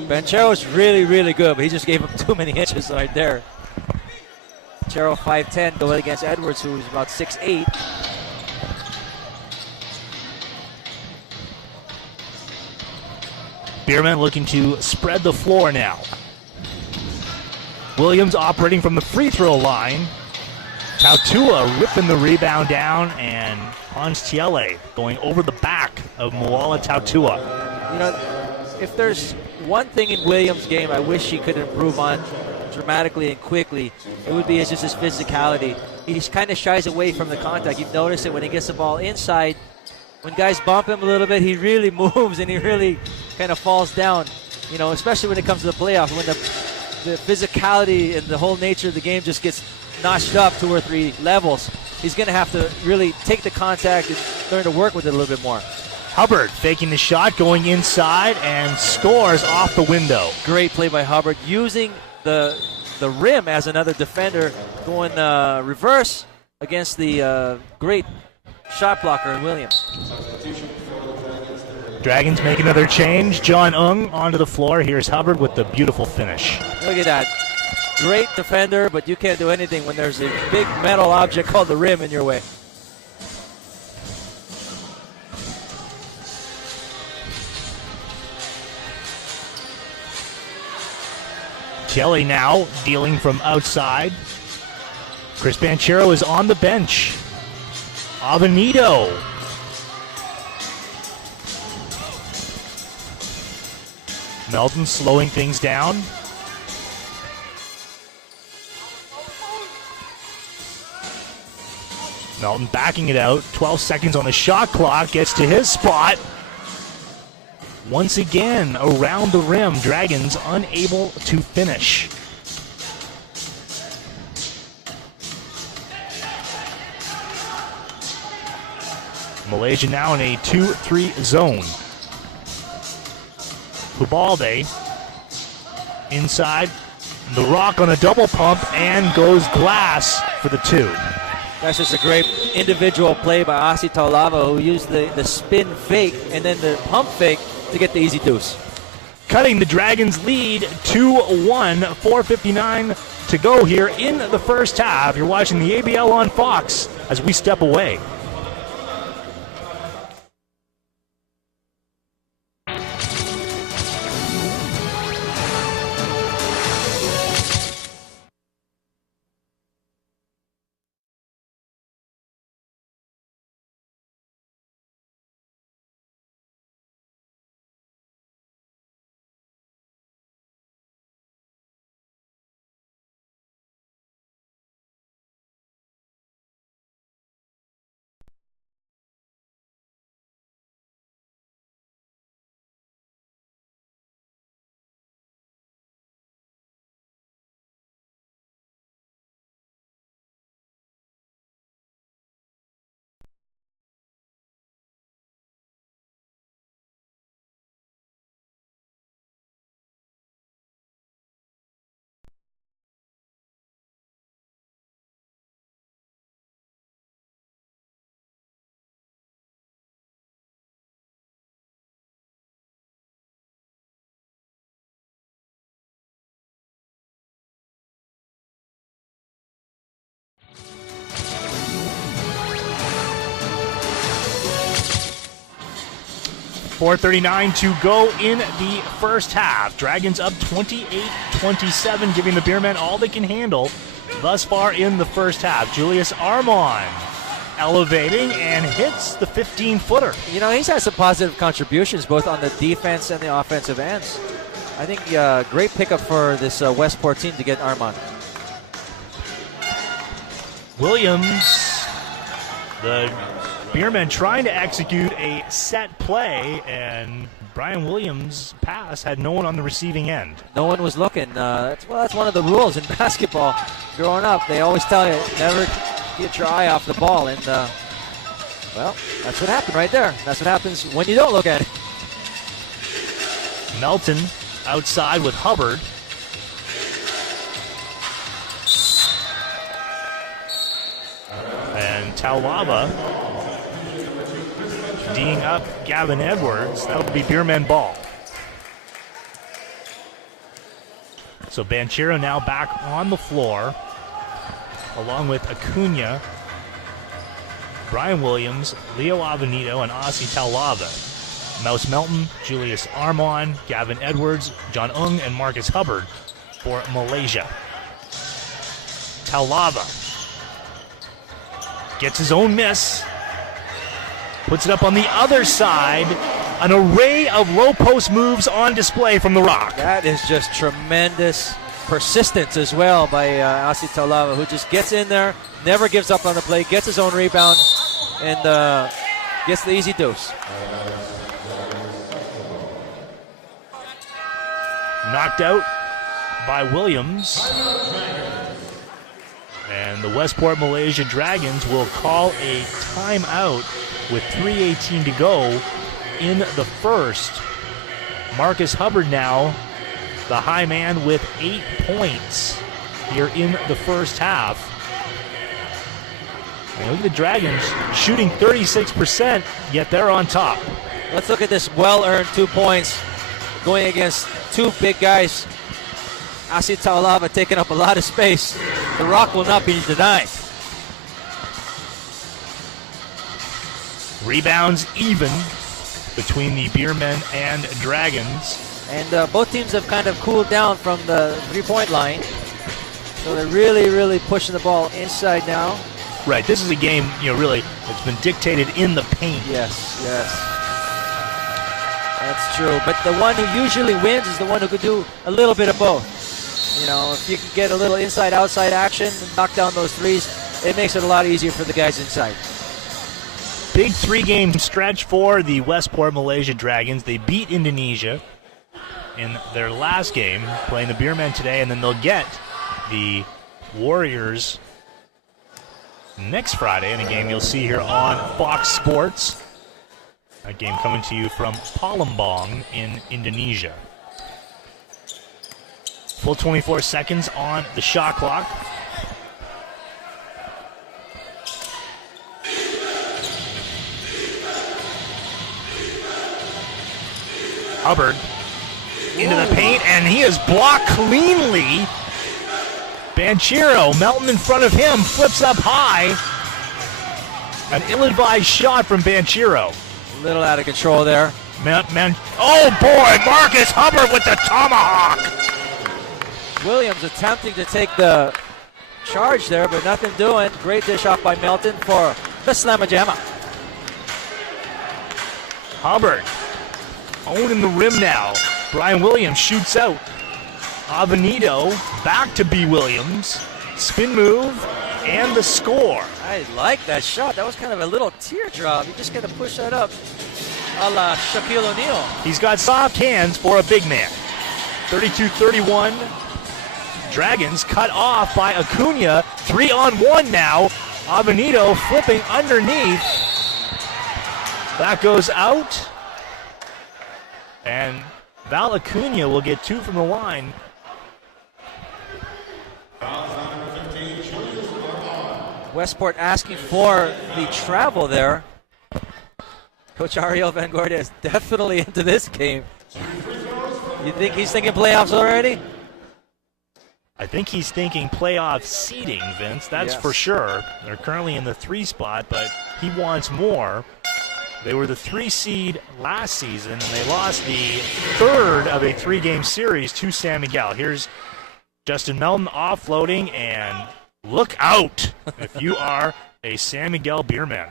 Banchero's really, really good, but he just gave him too many inches right there. Banchero 5'10", going against Edwards, who's about 6'8". Beermen looking to spread the floor now. Williams operating from the free throw line. Tautua ripping the rebound down, and Hans Tiele going over the back of Moala Tautua. You know, if there's one thing in Williams' game I wish he could improve on dramatically and quickly, it would be just his physicality. He just kind of shies away from the contact. You've noticed it when he gets the ball inside. When guys bump him a little bit, he really moves and he really kind of falls down, you know, especially when it comes to the playoffs, when the physicality and the whole nature of the game just gets notched up 2 or 3 levels. He's going to have to really take the contact and learn to work with it a little bit more. Hubbard faking the shot, going inside, and scores off the window. Great play by Hubbard, using the rim as another defender, going reverse against the great shot blocker in Williams. Dragons make another change. John Ung onto the floor. Here's Hubbard with the beautiful finish. Look at that. Great defender, but you can't do anything when there's a big metal object called the rim in your way. Kelly now dealing from outside. Chris Banchero is on the bench. Avenito. Melton slowing things down. Melton backing it out. 12 seconds on the shot clock. Gets to his spot. Once again, around the rim. Dragons unable to finish. Malaysia now in a 2-3 zone. Hubalde inside. The Rock on a double pump and goes glass for the 2. That's just a great individual play by Asi Taulava, who used the spin fake and then the pump fake to get the easy deuce. Cutting the Dragons' lead 2-1, 4:59 to go here in the first half. You're watching the ABL on Fox as we step away. .439 to go in the first half. Dragons up 28-27, giving the Beermen all they can handle thus far in the first half. Julius Armon elevating and hits the 15-footer. You know, he's had some positive contributions both on the defense and the offensive ends. I think great pickup for this Westport team to get Armon. Williams The Beermen trying to execute a set play, and Brian Williams' pass had no one on the receiving end. No one was looking. That's one of the rules in basketball. Growing up, they always tell you never get your eye off the ball, and well, that's what happened right there. That's what happens when you don't look at it. Melton outside with Hubbard. And Taulava D'ing up Gavin Edwards. That would be Beermen ball. So Banchero now back on the floor, along with Acuna, Brian Williams, Leo Avenito, and Asi Taulava. Mouse Melton, Julius Armon, Gavin Edwards, John Ung, and Marcus Hubbard for Malaysia. Taulava gets his own miss, puts it up on the other side. An array of low post moves on display from the Rock. That is just tremendous persistence as well by Asi Taulava, who just gets in there, never gives up on the play, gets his own rebound, and gets the easy deuce. Knocked out by Williams. And the Westport Malaysia Dragons will call a timeout with 3:18 to go in the first. Marcus Hubbard now, the high man, with 8 points here in the first half. And look at the Dragons shooting 36%, yet they're on top. Let's look at this well-earned 2 points going against two big guys. Asi Taulava taking up a lot of space. The Rock will not be denied. Rebounds even between the Beermen and Dragons. And both teams have kind of cooled down from the three-point line. So they're really, really pushing the ball inside now. Right, this is a game, really, it's been dictated in the paint. Yes. That's true. But the one who usually wins is the one who could do a little bit of both. If you can get a little inside-outside action and knock down those threes, it makes it a lot easier for the guys inside. Big 3-game stretch for the Westport Malaysia Dragons. They beat Indonesia in their last game, playing the Beermen today, and then they'll get the Warriors next Friday in a game you'll see here on Fox Sports. A game coming to you from Palembang in Indonesia. Full 24 seconds on the shot clock. Hubbard into the paint, and he is blocked cleanly. Banchero, Melton in front of him, flips up high. An ill-advised shot from Banchero. A little out of control there. Oh boy, Marcus Hubbard with the tomahawk. Williams attempting to take the charge there, but nothing doing. Great dish off by Melton for the Slamma-Jamma. Hubbard owning the rim now. Brian Williams shoots out. Avenito back to B. Williams. Spin move and the score. I like that shot. That was kind of a little teardrop. You just got to push that up a la Shaquille O'Neal. He's got soft hands for a big man. 32-31. Dragons cut off by Acuna. 3-on-1 now. Avenito flipping underneath. That goes out. And Val Acuna will get 2 from the line. Westport asking for the travel there. Coach Ariel Van Gorde is definitely into this game. You think he's thinking playoffs already? I think he's thinking playoff seeding, Vince. That's for sure. They're currently in the 3 spot, but he wants more. They were the 3 seed last season, and they lost the 3rd of a 3-game series to San Miguel. Here's Justin Melton offloading, and look out if you are a San Miguel Beerman.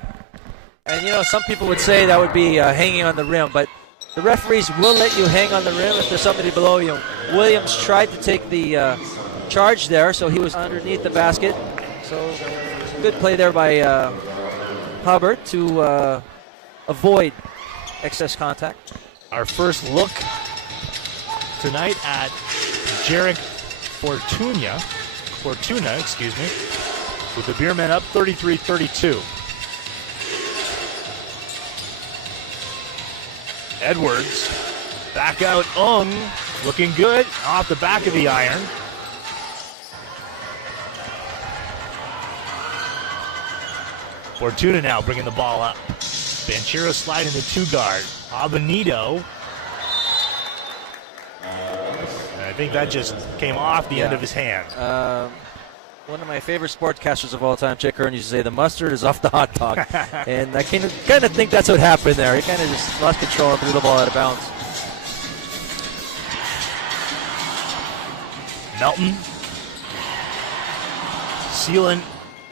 And, some people would say that would be hanging on the rim, but the referees will let you hang on the rim if there's somebody below you. Williams tried to take the charge there, so he was underneath the basket. So good play there by Hubbard to avoid excess contact. Our first look tonight at Jarek Fortuna, with the Beermen up 33-32. Edwards, back out Ung, looking good, off the back of the iron. Fortuna now bringing the ball up. Banchero sliding the 2-guard. Avenito. And I think that just came off the end of his hand. One of my favorite sportscasters of all time, Chick Hearn, used to say the mustard is off the hot dog. And I kind of think that's what happened there. He kind of just lost control and threw the ball out of bounds. Melton. Sealant.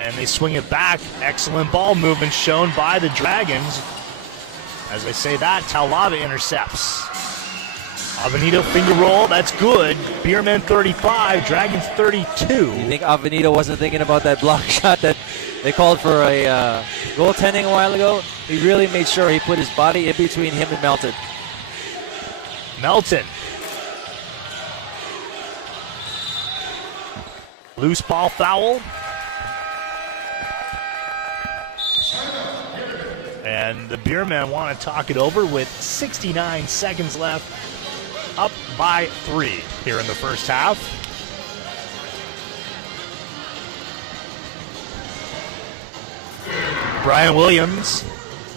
And they swing it back. Excellent ball movement shown by the Dragons. As I say that, Taulava intercepts. Avenito finger roll, that's good. Beermen 35, Dragons 32. You think Avenito wasn't thinking about that block shot that they called for a goaltending a while ago? He really made sure he put his body in between him and Melton. Melton. Loose ball foul. And the Beermen want to talk it over with 69 seconds left. Up by 3 here in the first half. Brian Williams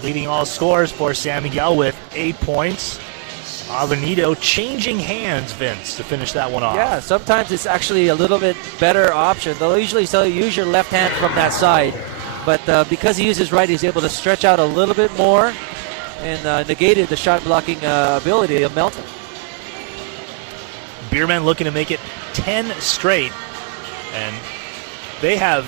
leading all scores for San Miguel with 8 points. Avenito changing hands, Vince, to finish that one off. Yeah, sometimes it's actually a little bit better option. They'll usually tell you use your left hand from that side. But because he uses right, he's able to stretch out a little bit more and negated the shot blocking ability of Melton. Beermen looking to make it 10 straight, and they have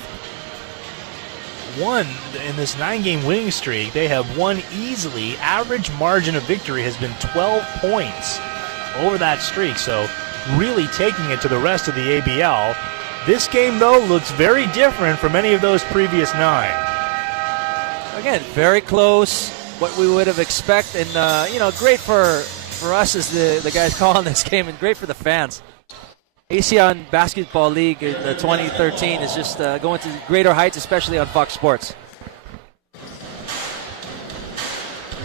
won in this 9-game winning streak. They have won easily. Average margin of victory has been 12 points over that streak, so really taking it to the rest of the ABL. This game, though, looks very different from any of those previous 9. Again, very close, what we would have expected, and great for us as the guys calling this game, and great for the fans. ASEAN Basketball League in 2013 is just going to greater heights, especially on Fox Sports.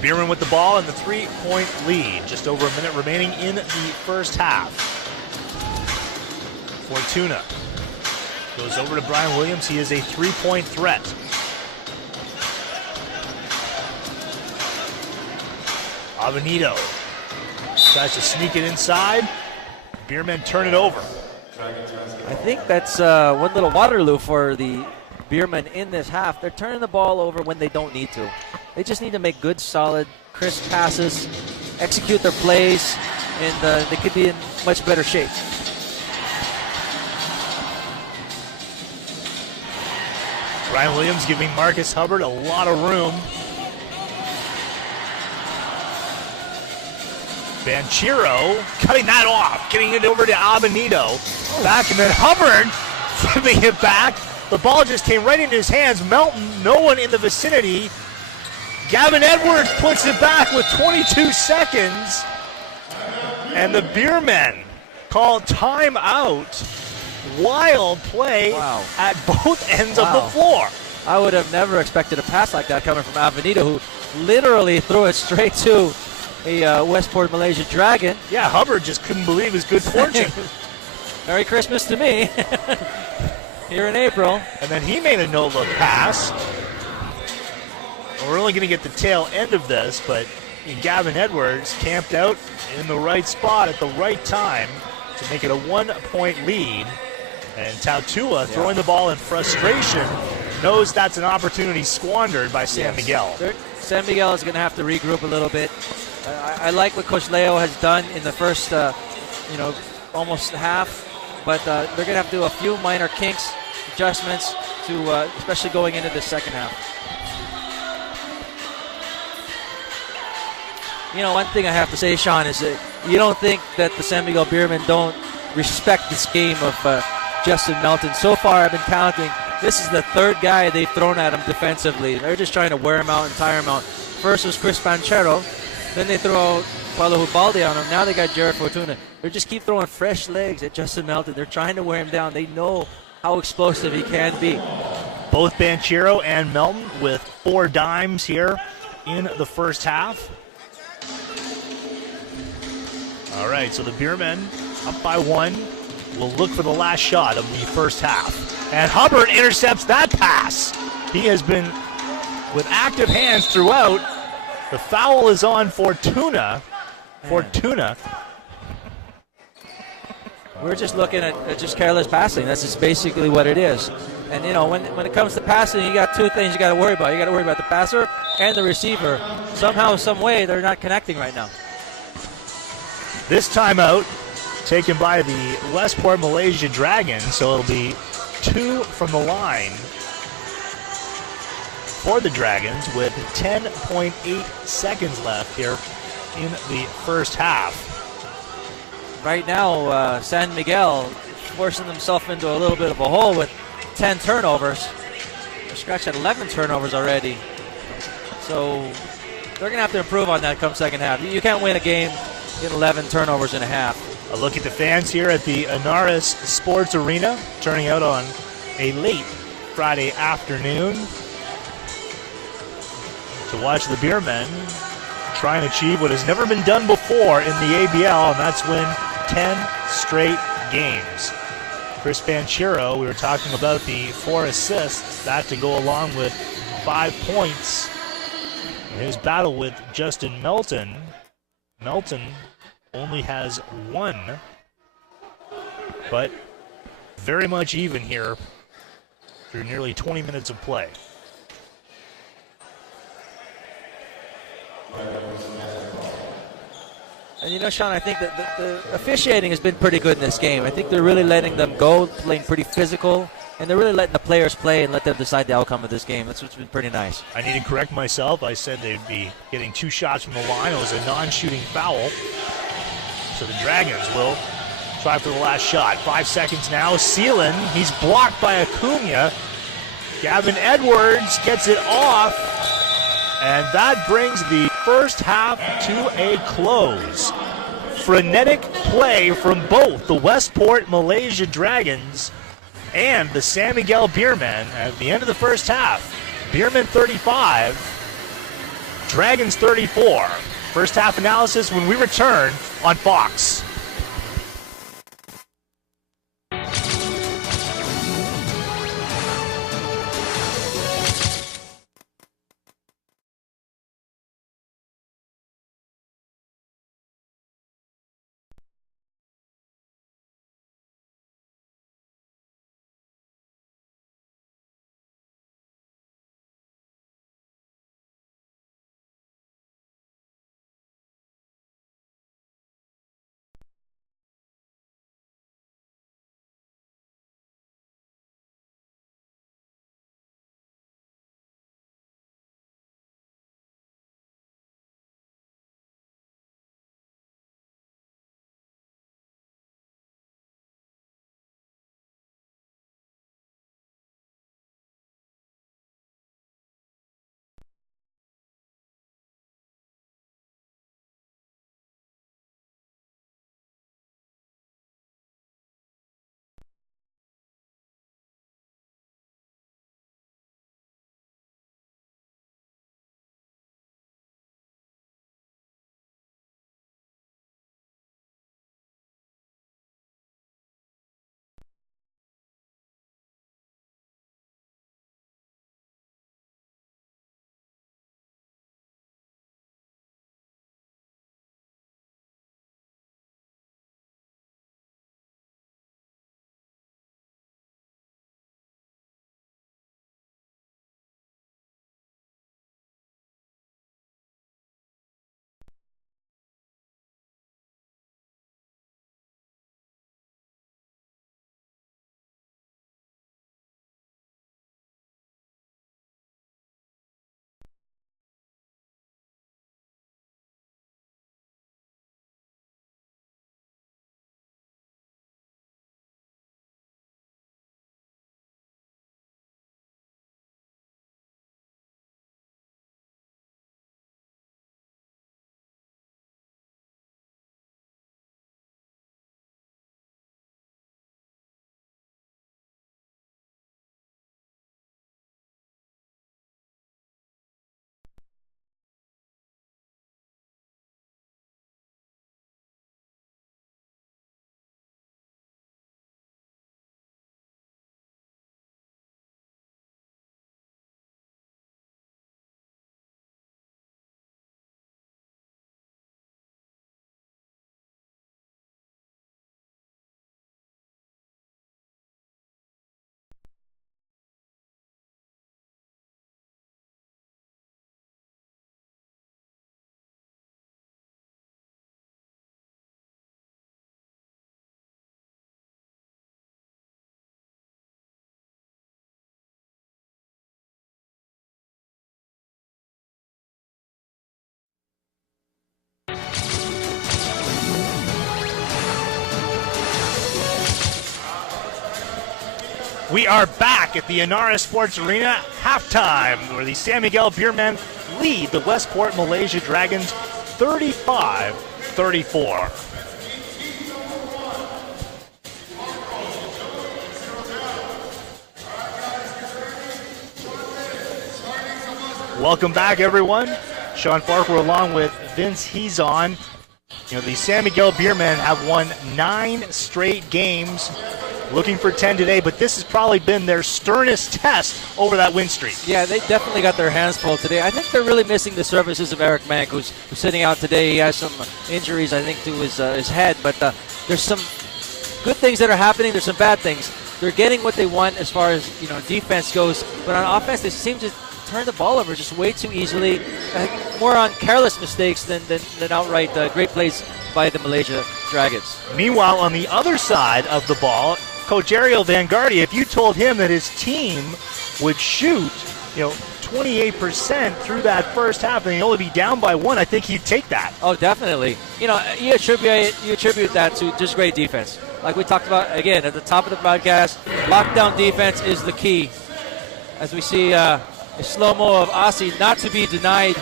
Beermen with the ball and the 3-point lead. Just over a minute remaining in the first half. Fortuna goes over to Brian Williams. He is a 3-point threat. Avenito tries to sneak it inside. Beermen turn it over. I think that's one little Waterloo for the Beermen in this half. They're turning the ball over when they don't need to. They just need to make good, solid, crisp passes, execute their plays, and they could be in much better shape. Brian Williams giving Marcus Hubbard a lot of room. Banchero cutting that off, getting it over to Avenito. Back, and then Hubbard giving it back. The ball just came right into his hands. Melton, no one in the vicinity. Gavin Edwards puts it back with 22 seconds. And the Beermen call timeout. Wild play at both ends of the floor. I would have never expected a pass like that coming from Avenito, who literally threw it straight to a Westports Malaysia Dragon. Yeah, Hubbard just couldn't believe his good fortune. Merry Christmas to me here in April. And then he made a no-look pass. We're only going to get the tail end of this, but Gavin Edwards camped out in the right spot at the right time to make it a 1-point lead. And Tautua, throwing the ball in frustration, knows that's an opportunity squandered by San Miguel. San Miguel is going to have to regroup a little bit. I like what Coach Leo has done in the first, almost half, but they're going to have to do a few minor kinks, adjustments, to especially going into the second half. One thing I have to say, Sean, is that you don't think that the San Miguel Beermen don't respect this game of Justin Melton. So far, I've been counting This is the third guy they've thrown at him defensively. They're just trying to wear him out and tire him out. First was Chris Panchero. Then they throw out Paulo Hubaldi on him. Now they got Jared Fortuna. They just keep throwing fresh legs at Justin Melton. They're trying to wear him down. They know how explosive he can be. Both Banchero and Melton with 4 dimes here in the first half. All right, so the Beermen up by 1 will look for the last shot of the first half. And Hubbard intercepts that pass. He has been with active hands throughout. The foul is on Fortuna. We're just looking at just careless passing. That's just basically what it is. And, you know, when it comes to passing, you got 2 things you got to worry about. You got to worry about the passer and the receiver. Somehow, some way, they're not connecting right now. This timeout taken by the Westport Malaysia Dragons, so it'll be 2 from the line for the Dragons with 10.8 seconds left here in the first half. Right now, San Miguel forcing themselves into a little bit of a hole with 10 turnovers. They're scratched at 11 turnovers already. So they're going to have to improve on that come second half. You can't win a game in 11 turnovers in a half. A look at the fans here at the Ynares Sports Arena, turning out on a late Friday afternoon to watch the Beermen try and achieve what has never been done before in the ABL, and that's win 10 straight games. Chris Banchero, we were talking about the 4 assists, that to go along with 5 points in his battle with Justin Melton. Melton only has 1, but very much even here through nearly 20 minutes of play. And you know, Sean, I think that the officiating has been pretty good in this game. I think they're really letting them go, playing pretty physical, and they're really letting the players play and let them decide the outcome of this game. That's what's been pretty nice. I need to correct myself. I said they'd be getting 2 shots from the line. It was a non-shooting foul. So the Dragons will try for the last shot. 5 seconds now. Seelan, he's blocked by Acuna. Gavin Edwards gets it off. And that brings the first half to a close. Frenetic play from both the Westport Malaysia Dragons and the San Miguel Beermen at the end of the first half. Beermen 35, Dragons 34. First half analysis when we return on Fox. We are back at the Ynares Sports Arena, halftime, where the San Miguel Beermen lead the Westport Malaysia Dragons 35-34. Welcome back, everyone. Sean Farquhar along with Vince Hezon. The San Miguel Beermen have won 9 straight games, looking for 10 today, but this has probably been their sternest test over that win streak. Yeah, they definitely got their hands full today. I think they're really missing the services of Eric Mank, who's sitting out today. He has some injuries, I think, to his head, but there's some good things that are happening. There's some bad things. They're getting what they want as far as defense goes, but on offense, they seem to turn the ball over just way too easily. More on careless mistakes than outright great plays by the Malaysia Dragons. Meanwhile, on the other side of the ball, Coach Ariel Vanguardia, if you told him that his team would shoot 28% through that first half and they'd only be down by 1, I think he'd take that. Oh, definitely. You attribute that to just great defense. Like we talked about, again, at the top of the broadcast, lockdown defense is the key. As we see a slow-mo of Aussie not to be denied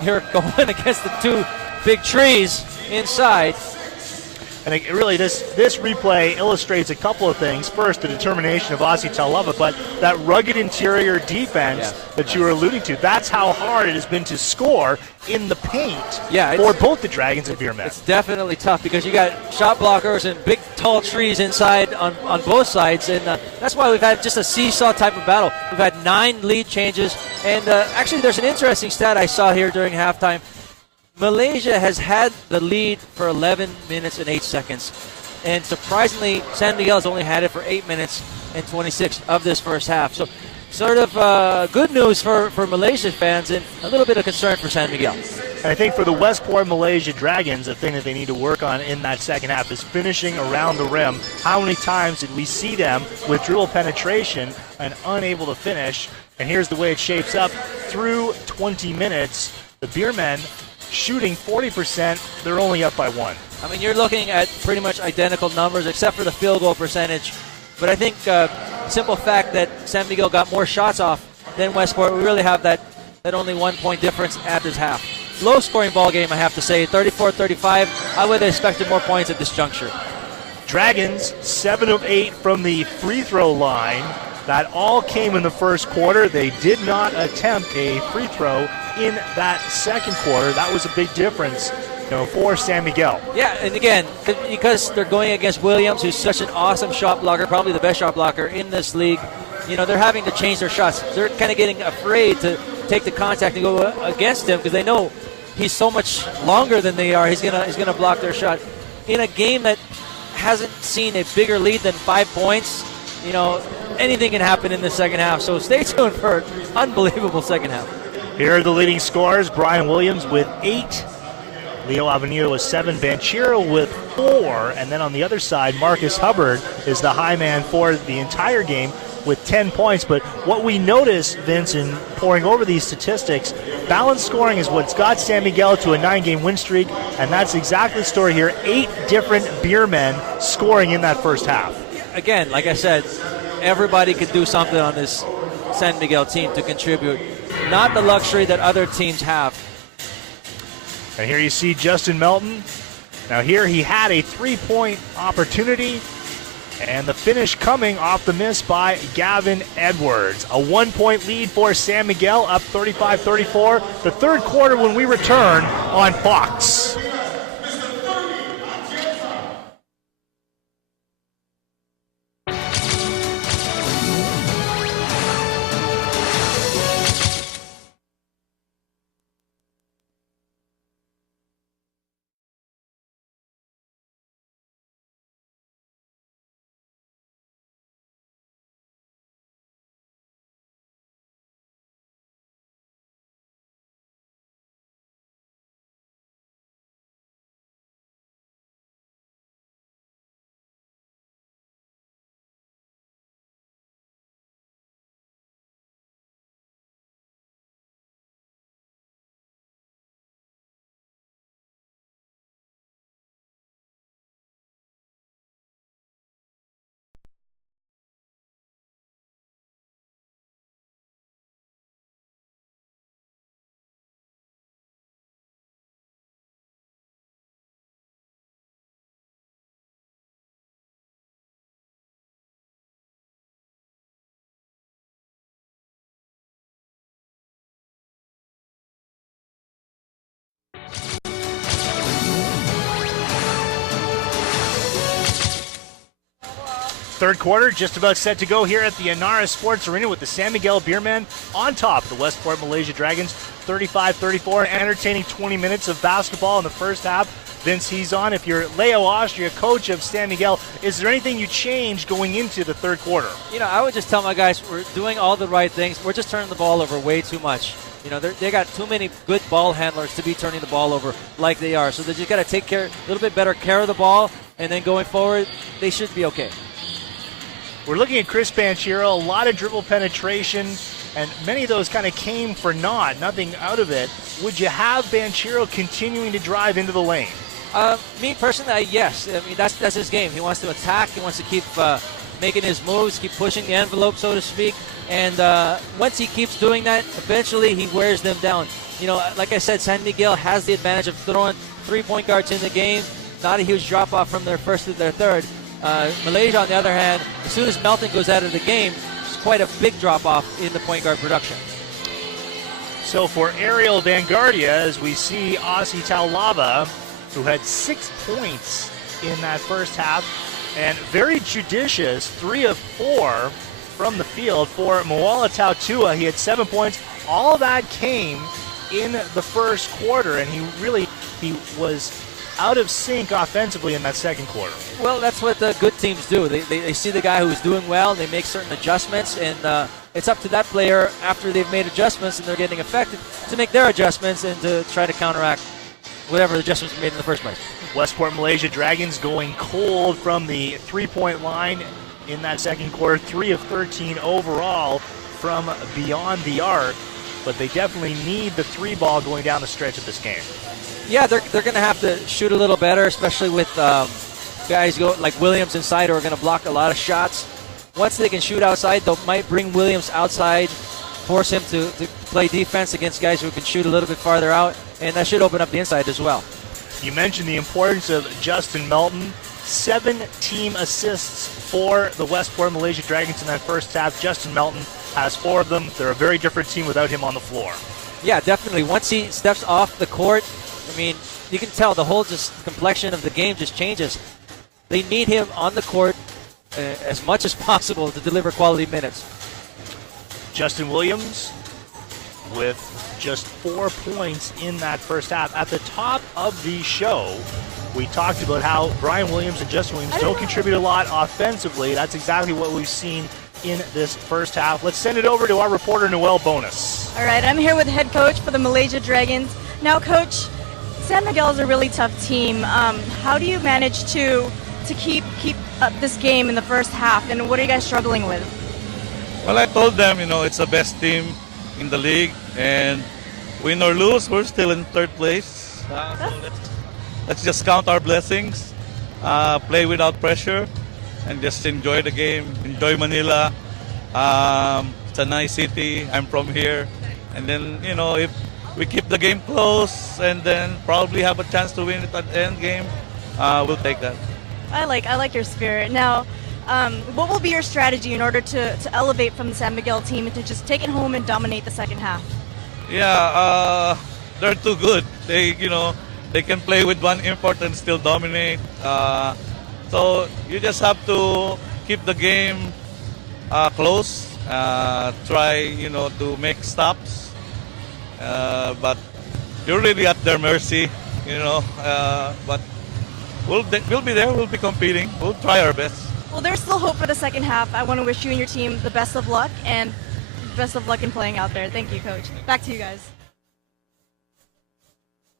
here going against the 2 big trees inside. And it really, this replay illustrates a couple of things. First, the determination of Aussie Taulava, but that rugged interior defense that you were alluding to, that's how hard it has been to score in the paint for both the Dragons and Beermen. It's definitely tough because you got shot blockers and big, tall trees inside on both sides, and that's why we've had just a seesaw type of battle. We've had 9 lead changes, and actually there's an interesting stat I saw here during halftime. Malaysia has had the lead for 11 minutes and 8 seconds. And surprisingly, San Miguel has only had it for 8 minutes and 26 of this first half. So sort of good news for Malaysia fans and a little bit of concern for San Miguel. And I think for the Westport Malaysia Dragons, the thing that they need to work on in that second half is finishing around the rim. How many times did we see them with dribble penetration and unable to finish? And here's the way it shapes up. Through 20 minutes, the Beermen shooting 40%, they're only up by 1. I mean, you're looking at pretty much identical numbers except for the field goal percentage. But I think simple fact that San Miguel got more shots off than Westport, we really have that only 1 point difference at this half. Low scoring ball game, I have to say, 34-35. I would have expected more points at this juncture. Dragons 7 of 8 from the free throw line. That all came in the first quarter. They did not attempt a free throw in that second quarter. That was a big difference, for San Miguel. Yeah, and again, because they're going against Williams, who's such an awesome shot blocker, probably the best shot blocker in this league, they're having to change their shots. They're kind of getting afraid to take the contact and go against him because they know he's so much longer than they are. He's gonna block their shot. In a game that hasn't seen a bigger lead than 5 points, anything can happen in the second half. So stay tuned for an unbelievable second half. Here are the leading scorers. Brian Williams with 8. Leo Avenir with 7. Banchero with 4. And then on the other side, Marcus Hubbard is the high man for the entire game with 10 points. But what we notice, Vince, in pouring over these statistics, balanced scoring is what's got San Miguel to a 9-game win streak. And that's exactly the story here. 8 different Beermen scoring in that first half. Again, like I said, everybody could do something on this San Miguel team to contribute. Not the luxury that other teams have. And here you see Justin Melton. Now here he had a 3-point opportunity, and the finish coming off the miss by Gavin Edwards. A 1-point lead for San Miguel, up 35-34. The third quarter when we return on Fox. Third quarter just about set to go here at the Ynares Sports Arena with the San Miguel Beermen on top of the Westport Malaysia Dragons, 35-34. An entertaining 20 minutes of basketball in the first half. Vince Hezon, if you're Leo Austria, coach of San Miguel, is there anything you change going into the third quarter? I would just tell my guys we're doing all the right things. We're just turning the ball over way too much. They got too many good ball handlers to be turning the ball over like they are. So they just got to take a little bit better care of the ball, and then going forward, they should be okay. We're looking at Chris Banchero, a lot of dribble penetration, and many of those kind of came for naught, nothing out of it. Would you have Banchero continuing to drive into the lane? Me personally, yes. I mean, that's his game. He wants to attack. He wants to keep making his moves, keep pushing the envelope, so to speak. And once he keeps doing that, eventually he wears them down. Like I said, San Miguel has the advantage of throwing 3 point guards in the game. Not a huge drop-off from their first to their third. Malaysia, on the other hand, as soon as Melton goes out of the game, it's quite a big drop-off in the point guard production. So for Ariel Vanguardia, as we see Aussie Taulava, who had 6 points in that first half, and very judicious, 3 of 4 from the field. For Moala Tautua, he had 7 points. All of that came in the first quarter, and he was out of sync offensively in that second quarter. Well, that's what the good teams do. They see the guy who's doing well, they make certain adjustments, and it's up to that player after they've made adjustments and they're getting affected to make their adjustments and to try to counteract whatever adjustments were made in the first place. Westport Malaysia Dragons going cold from the three-point line in that second quarter, 3 of 13 overall from beyond the arc, but they definitely need the 3-ball going down the stretch of this game. Yeah, they're going to have to shoot a little better, especially with guys like Williams inside who are going to block a lot of shots. Once they can shoot outside, they might bring Williams outside, force him to play defense against guys who can shoot a little bit farther out, and that should open up the inside as well. You mentioned the importance of Justin Melton. 7 team assists for the Westport Malaysia Dragons in that first half. Justin Melton has 4 of them. They're a very different team without him on the floor. Yeah, definitely. Once he steps off the court, I mean, you can tell the whole complexion of the game just changes. They need him on the court as much as possible to deliver quality minutes. Justin Williams with just 4 points in that first half. At the top of the show, we talked about how Brian Williams and Justin Williams don't contribute a lot offensively. That's exactly what we've seen in this first half. Let's send it over to our reporter, Noel Bonus. All right, I'm here with head coach for the Malaysia Dragons. Now, Coach, San Miguel is a really tough team. How do you manage to keep up this game in the first half, and what are you guys struggling with? Well, I told them, it's the best team in the league, and win or lose, we're still in third place. So let's just count our blessings, play without pressure, and just enjoy the game, enjoy Manila. It's a nice city. I'm from here. And then, if we keep the game close and then probably have a chance to win it at the end game, we'll take that. I like your spirit. Now, what will be your strategy in order to elevate from the San Miguel team and to just take it home and dominate the second half? Yeah, they're too good. They can play with one import and still dominate. So you just have to keep the game close, try, to make stops. But you're really at their mercy, but we'll be there, we'll be competing, we'll try our best. Well, there's still hope for the second half. I want to wish you and your team the best of luck, and best of luck in playing out there. Thank you, Coach. Back to you guys.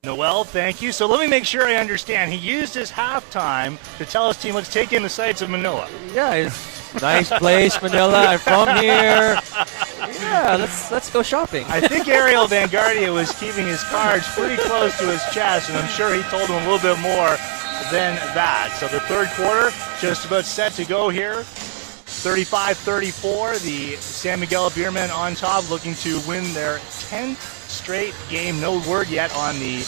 Noel, thank you. So let me make sure I understand. He used his halftime to tell his team, let's take in the sights of Manila. Yeah, it's nice place, Manila. I'm from here. Yeah, let's go shopping. I think Ariel Vanguardia was keeping his cards pretty close to his chest, and I'm sure he told him a little bit more than that. So the third quarter just about set to go here. 35-34, the San Miguel Beermen on top, looking to win their 10th straight game. No word yet on the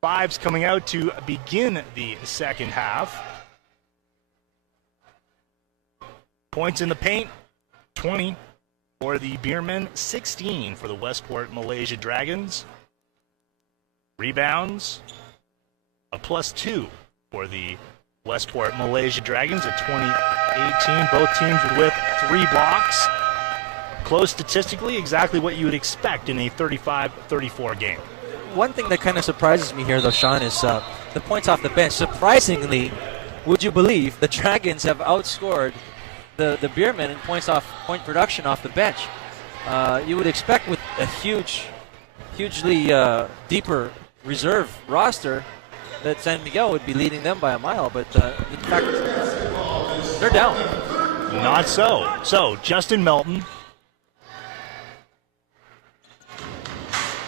fives coming out to begin the second half. Points in the paint, 20 for the Beermen, 16 for the Westport Malaysia Dragons. Rebounds, a +2 for the Westport Malaysia Dragons at 20. 18, both teams with 3 blocks. Close statistically, exactly what you would expect in a 35-34 game. One thing that kind of surprises me here, though, Sean, is the points off the bench. Surprisingly, would you believe the Dragons have outscored the Beermen in point production off the bench? You would expect with a hugely deeper reserve roster that San Miguel would be leading them by a mile, but in fact, they're down. Not so. So, Justin Melton,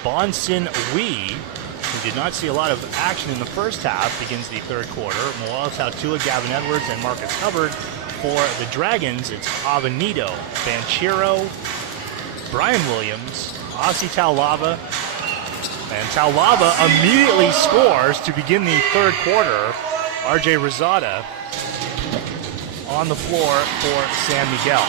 Bonson Wee, who did not see a lot of action in the first half, begins the third quarter. Moala Tautua, Gavin Edwards, and Marcus Hubbard. For the Dragons, it's Avenito, Banchero, Brian Williams, Aussie Taulava, and Taulava immediately scores to begin the third quarter. RJ Rosada on the floor for San Miguel.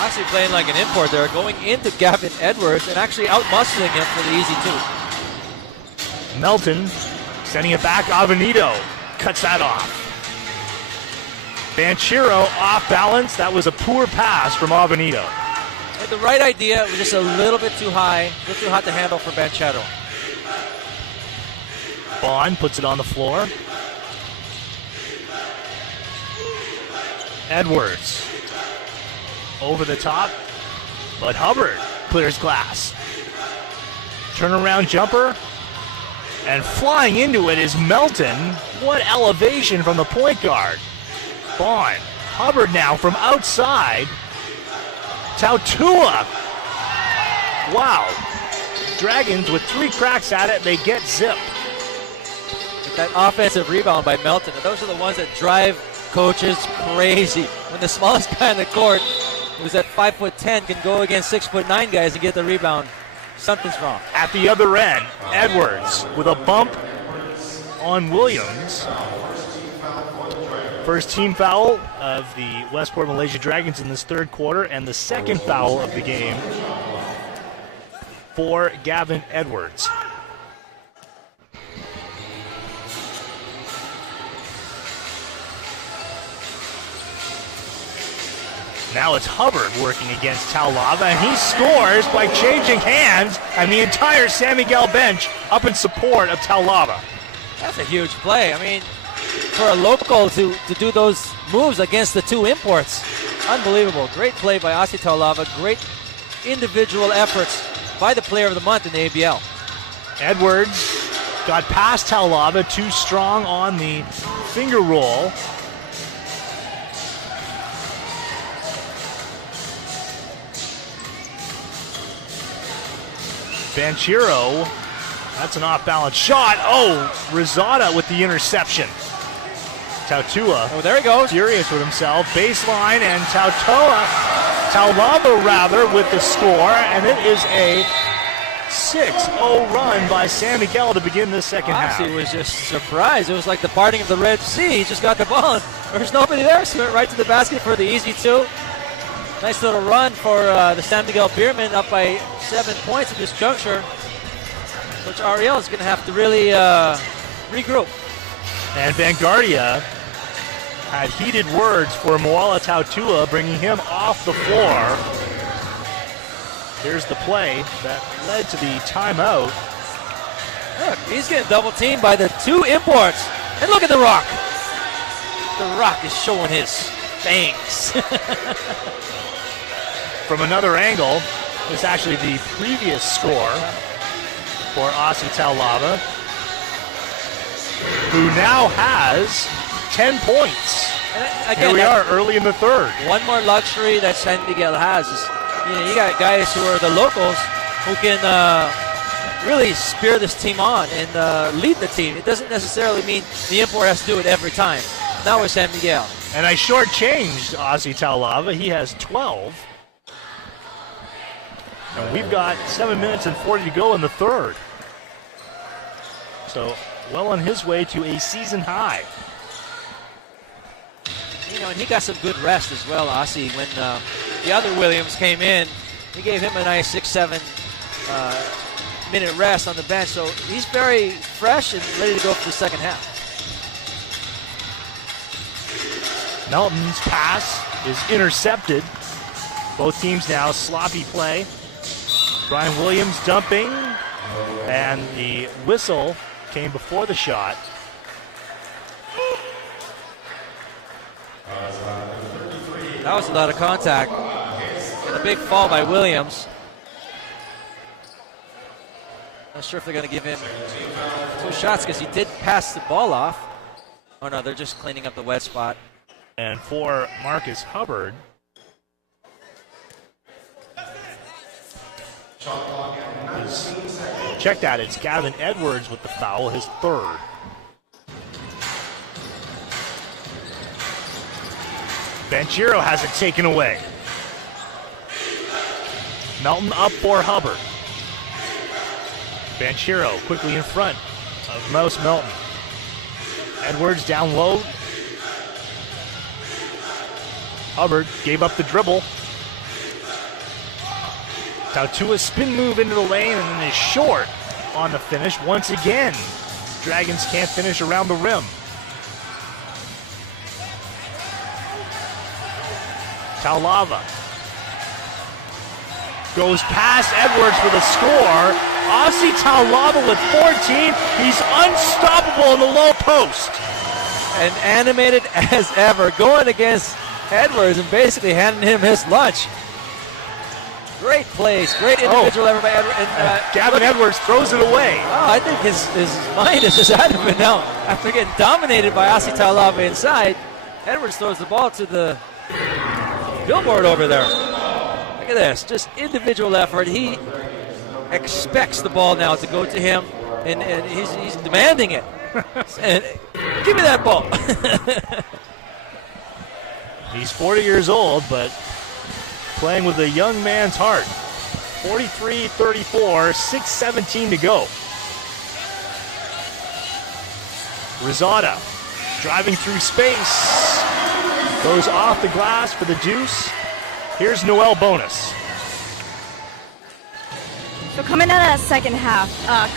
Actually playing like an import there, going into Gavin Edwards and actually out-muscling him for the easy 2. Melton sending it back. Avenito cuts that off. Banchero off balance. That was a poor pass from Avenito. Had the right idea, it was just a little bit too high, a little too hot to handle for Banchero. Bond puts it on the floor. Edwards over the top, but Hubbard clears glass. Turnaround jumper, and flying into it is Melton. What elevation from the point guard. Bond. Hubbard now from outside. Tautua. Wow. Dragons with 3 cracks at it, they get zipped. With that offensive rebound by Melton, and those are the ones that drive coaches crazy. When the smallest guy on the court, who's at 5'10", can go against 6'9" guys and get the rebound, something's wrong. At the other end, Edwards with a bump on Williams. First team foul of the Westport Malaysia Dragons in this third quarter, and the second foul of the game for Gavin Edwards. Now it's Hubbard working against Taulava, and he scores by changing hands, and the entire San Miguel bench up in support of Taulava. That's a huge play. I mean, for a local to do those moves against the 2 imports, unbelievable. Great play by Aussie Taulava. Great individual efforts by the player of the month in the ABL. Edwards got past Taulava, too strong on the finger roll. Banchero, that's an off-balance shot. Oh, Rosada with the interception. Tautua. Oh, there he goes. Furious with himself. Baseline, and Taulava rather, with the score, and it is a 6-0 run by San Miguel to begin the second half. He was just surprised. It was like the parting of the Red Sea. He just got the ball, and there's nobody there, so went right to the basket for the easy 2. Nice little run for the San Miguel Beermen, up by 7 points at this juncture. Coach Ariel is going to have to really regroup. And Vanguardia had heated words for Moala Tautua, bringing him off the floor. Here's the play that led to the timeout. Look, he's getting double teamed by the 2 imports. And look at the Rock. The Rock is showing his fangs. From another angle, it's actually the previous score for Aussie Taulava, who now has 10 points. And again, here we are early in the third. One more luxury that San Miguel has is, you got guys who are the locals who can really spear this team on and lead the team. It doesn't necessarily mean the import has to do it every time. Now with San Miguel. And I shortchanged Aussie Taulava. He has 12. And we've got 7 minutes and 40 to go in the third. So well on his way to a season high. And he got some good rest as well, Aussie. When the other Williams came in, he gave him a nice 6-7 minute rest on the bench. So he's very fresh and ready to go for the second half. Melton's pass is intercepted. Both teams now sloppy play. Brian Williams dumping, and the whistle came before the shot. That was a lot of contact. And a big fall by Williams. Not sure if they're going to give him 2 shots because he did pass the ball off. Oh no, they're just cleaning up the wet spot. And for Marcus Hubbard, check that, it's Gavin Edwards with the foul, his 3rd. Banchero has it taken away. Melton up for Hubbard. Banchero quickly in front of Mouse Melton. Edwards down low. Hubbard gave up the dribble. Tautua's spin move into the lane and then is short on the finish. Once again, Dragons can't finish around the rim. Taulava goes past Edwards for the score. Aussie Taulava with 14. He's unstoppable in the low post. And animated as ever, going against Edwards and basically handing him his lunch. Great plays, great individual effort by Edwards. Gavin Edwards throws it away. Oh, I think his mind is just out of it now. After getting dominated by Aussie Taulava inside, Edwards throws the ball to the billboard over there. Look at this, just individual effort. He expects the ball now to go to him, and he's demanding it. And give me that ball. He's 40 years old, but playing with a young man's heart. 43-34, 6:17 to go. Rosada driving through space. Goes off the glass for the deuce. Here's Noel Bonus. So coming out of that second half,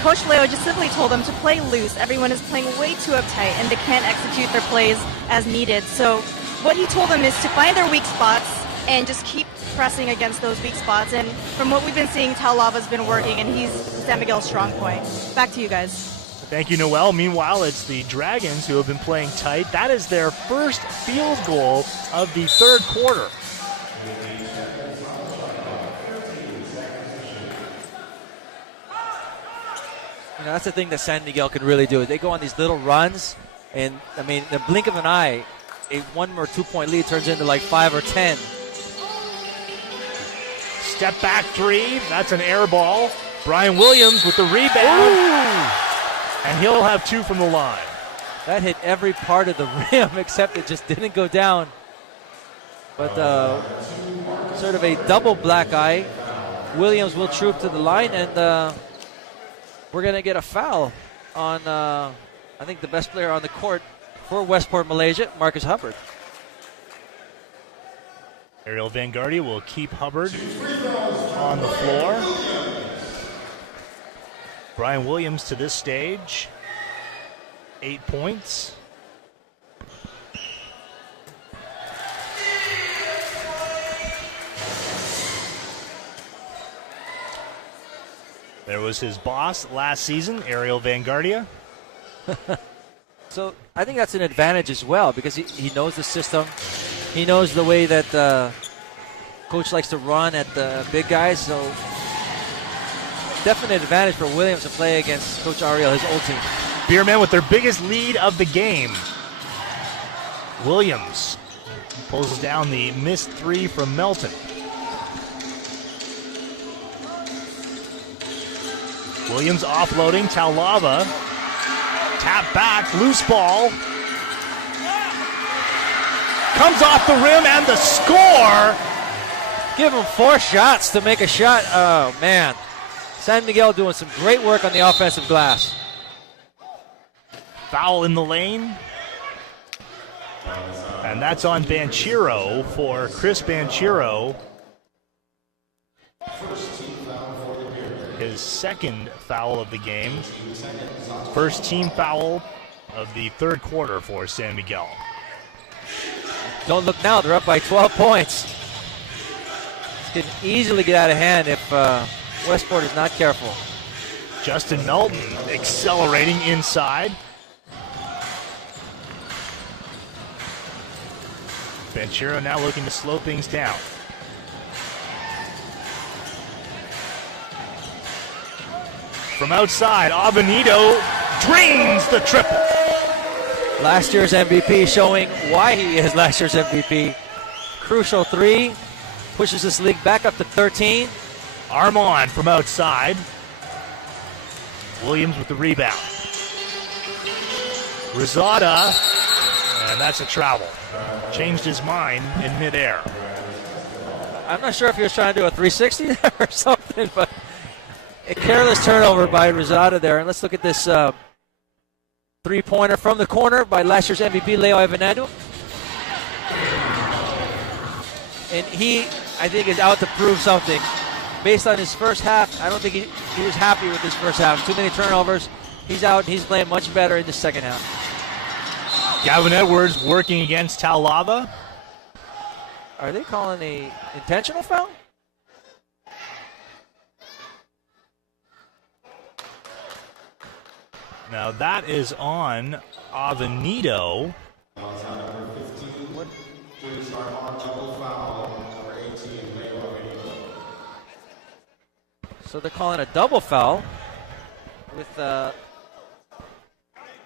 Coach Leo just simply told them to play loose. Everyone is playing way too uptight, and they can't execute their plays as needed. So what he told them is to find their weak spots and just keep pressing against those weak spots. And from what we've been seeing, Taulava's been working, and he's San Miguel's strong point. Back to you guys. Thank you, Noel. Meanwhile, it's the Dragons who have been playing tight. That is their first field goal of the 3rd quarter. You know, that's the thing that San Miguel can really do. They go on these little runs, and I mean, in the blink of an eye, a 1 or 2 point lead turns into like 5 or 10. Step back 3. That's an air ball. Brian Williams with the rebound. Ooh. And he'll have 2 from the line. That hit every part of the rim except it just didn't go down. But sort of a double black eye. Williams will troop to the line, and we're going to get a foul on, I think, the best player on the court for Westport Malaysia, Marcus Hubbard. Ariel Vanguardia will keep Hubbard on the floor. Brian Williams to this stage, 8 points. There was his boss last season, Ariel Vanguardia. So I think that's an advantage as well because he knows the system. He knows the way that coach likes to run at the big guys. So definite advantage for Williams to play against Coach Ariel, his old team. Beermen with their biggest lead of the game. Williams pulls down the missed 3 from Melton. Williams offloading, Taulava. Tap back, loose ball. Comes off the rim and the score. Give him 4 shots to make a shot. Oh, man. San Miguel doing some great work on the offensive glass. Foul in the lane. And that's on Banchero for Chris Banchero. His second foul of the game. First team foul of the 3rd quarter for San Miguel. Don't look now, they're up by 12 points. This can easily get out of hand if Westport is not careful. Justin Melton accelerating inside. Benchero now looking to slow things down. From outside, Avenito drains the triple. Last year's MVP, showing why he is last year's MVP. Crucial three, pushes this league back up to 13. Armand from outside. Williams with the rebound. Rosada, and that's a travel. Changed his mind in midair. I'm not sure if he was trying to do a 360 there or something, but a careless turnover by Rosada there. And let's look at this three-pointer from the corner by last year's MVP, Leo Evanado. And he, I think, is out to prove something. Based on his first half, I don't think he was happy with his first half. Too many turnovers. He's out, and he's playing much better in the second half. Gavin Edwards working against Taulava. Are they calling a intentional foul? Now that is on Avenito. So they're calling a double foul with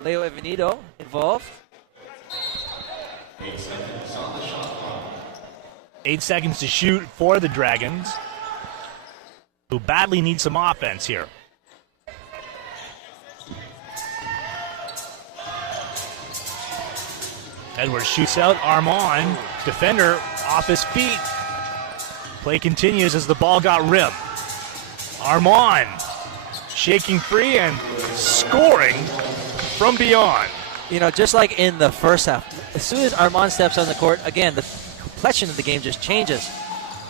Leo Evanito involved. 8 seconds to shoot for the Dragons, who badly need some offense here. Edwards shoots out. Armand, defender, off his feet. Play continues as the ball got rimmed. Armand shaking free and scoring from beyond. You know, just like in the first half, as soon as Armand steps on the court, again, the complexion of the game just changes.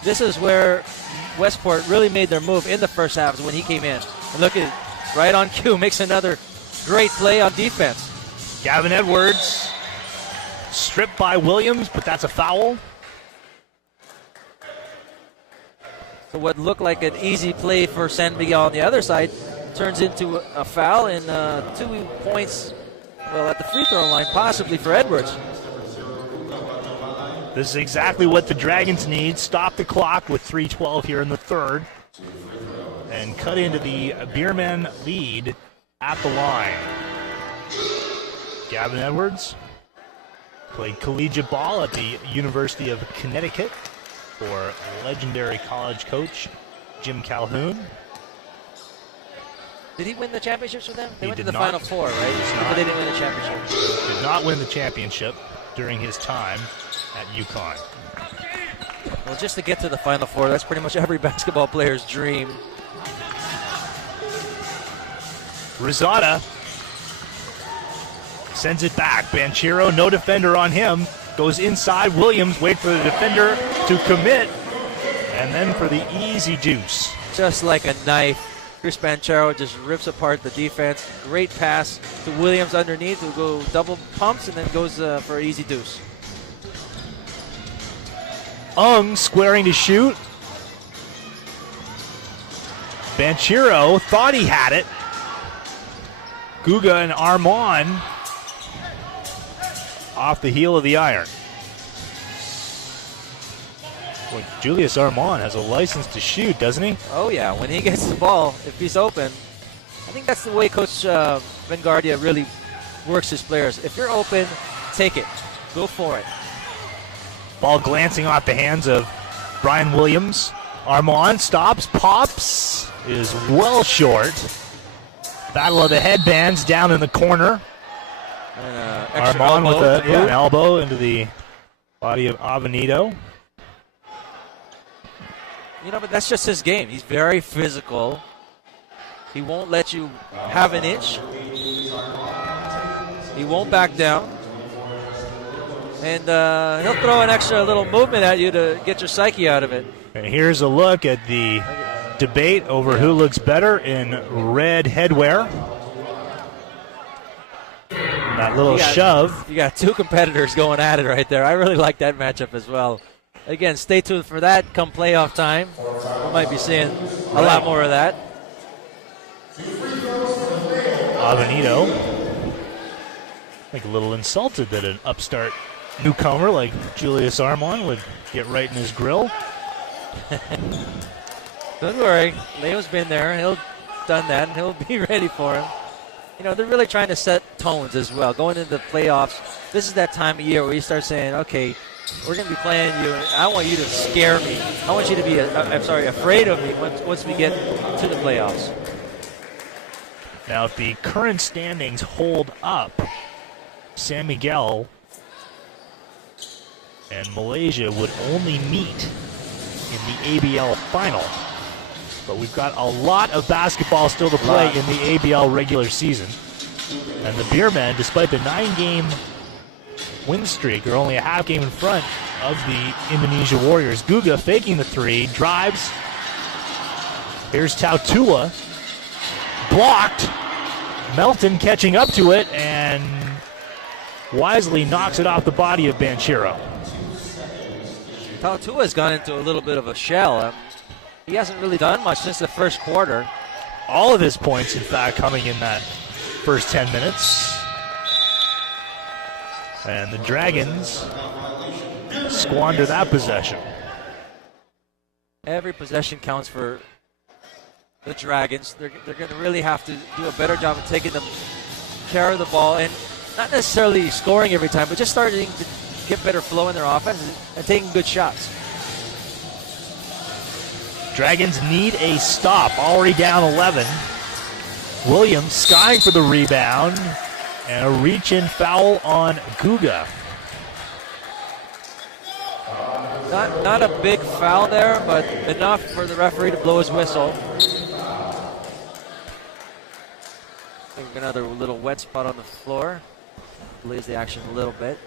This is where Westport really made their move in the first half, is when he came in. And look at it, right on cue, makes another great play on defense. Gavin Edwards stripped by Williams, but that's a foul. So what looked like an easy play for San Miguel on the other side turns into a foul, and 2 points, well, at the free throw line, possibly for Edwards. This is exactly what the Dragons need. Stop the clock with 3:12 here in the third and cut into the Beermen lead at the line. Gavin Edwards played collegiate ball at the University of Connecticut for legendary college coach Jim Calhoun. Did he win the championships with them? They He went to did the not. Final Four, right? But they didn't win the championship. Did not win the championship during his time at UConn. Well, just to get to the Final Four, that's pretty much every basketball player's dream. Rosada sends it back. Banchero, no defender on him. Goes inside. Williams, wait for the defender to commit. And then for the easy deuce. Just like a knife, Chris Banchero just rips apart the defense. Great pass to Williams underneath, who go double pumps and then goes for an easy deuce. Ung squaring to shoot. Banchero thought he had it. Guga and Armand off the heel of the iron. Boy, Julius Armand has a license to shoot, doesn't he? Oh yeah, when he gets the ball, if he's open, I think that's the way Coach Vengardia really works his players. If you're open, take it. Go for it. Ball glancing off the hands of Brian Williams. Armand stops, pops, is well short. Battle of the headbands down in the corner. Armand with an elbow into the body of Avenito. You know, but that's just his game. He's very physical. He won't let you have an inch. He won't back down. And he'll throw an extra little movement at you to get your psyche out of it. And here's a look at the debate over who looks better in red headwear. That little shove. You got two competitors going at it right there. I really like that matchup as well. Again, stay tuned for that come playoff time. We might be seeing a lot more of that. Avenito, like a little insulted that an upstart newcomer like Julius Armon would get right in his grill. Don't worry, Leo's been there. He'll done that, and he'll be ready for him. You know, they're really trying to set tones as well. Going into the playoffs, this is that time of year where you start saying, okay, we're going to be playing you, and I want you to scare me. I want you to be, afraid of me once we get to the playoffs. Now, if the current standings hold up, San Miguel and Malaysia would only meet in the ABL final. But we've got a lot of basketball still to play in the ABL regular season. And the Beermen, despite the 9-game win streak, are only a half game in front of the Indonesia Warriors. Guga faking the three, drives. Here's Tautua. Blocked. Melton catching up to it and wisely knocks it off the body of Banchero. Tautua's gone into a little bit of a shell. He hasn't really done much since the first quarter. All of his points, in fact, coming in that first 10 minutes. And the Dragons squander that possession. Every possession counts for the Dragons. They're going to really have to do a better job of taking them care of the ball and not necessarily scoring every time, but just starting to get better flow in their offense and taking good shots. Dragons need a stop, already down 11. Williams skying for the rebound, and a reach-in foul on Guga. Not a big foul there, but enough for the referee to blow his whistle. I think another little wet spot on the floor. Delays the action a little bit.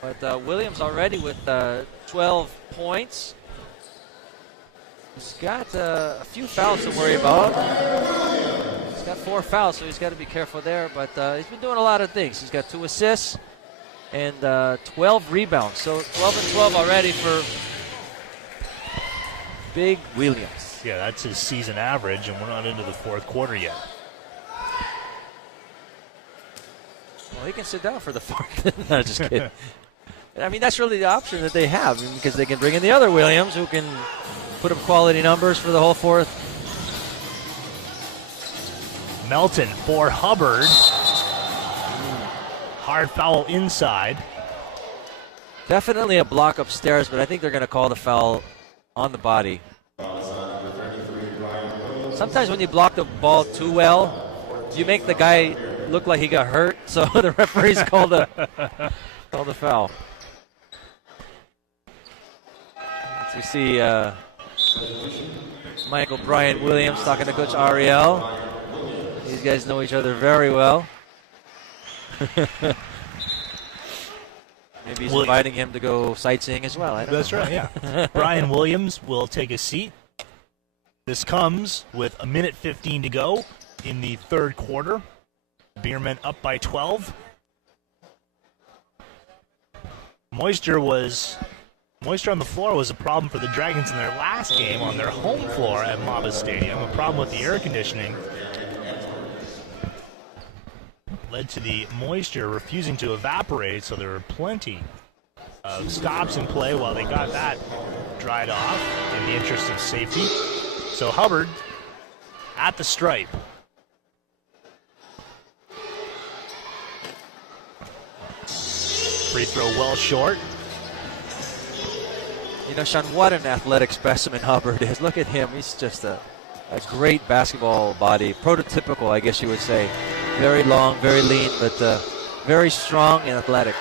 But Williams already with 12 points. He's got a few fouls to worry about. He's got 4 fouls, so he's got to be careful there. But he's been doing a lot of things. He's got 2 assists and 12 rebounds. So 12 and 12 already for Big Williams. Yeah, that's his season average, and we're not into the fourth quarter yet. Well, he can sit down for the fourth. No, just kidding. I mean, that's really the option that they have, because they can bring in the other Williams who can put up quality numbers for the whole fourth. Melton for Hubbard. Hard foul inside. Definitely a block upstairs, but I think they're going to call the foul on the body. Sometimes when you block the ball too well, you make the guy look like he got hurt, so the referees call the foul. We see Michael Brian Williams talking to Coach Ariel. These guys know each other very well. Maybe he's inviting him to go sightseeing as well. That's right, yeah. Brian Williams will take a seat. This comes with 1:15 to go in the third quarter. Beermen up by 12. Moisture on the floor was a problem for the Dragons in their last game on their home floor at Maba Stadium. A problem with the air conditioning led to the moisture refusing to evaporate, so there were plenty of stops in play while they got that dried off in the interest of safety. So Hubbard at the stripe. Free throw well short. You know, Sean, what an athletic specimen Hubbard is. Look at him. He's just a great basketball body. Prototypical, I guess you would say. Very long, very lean, but very strong and athletic.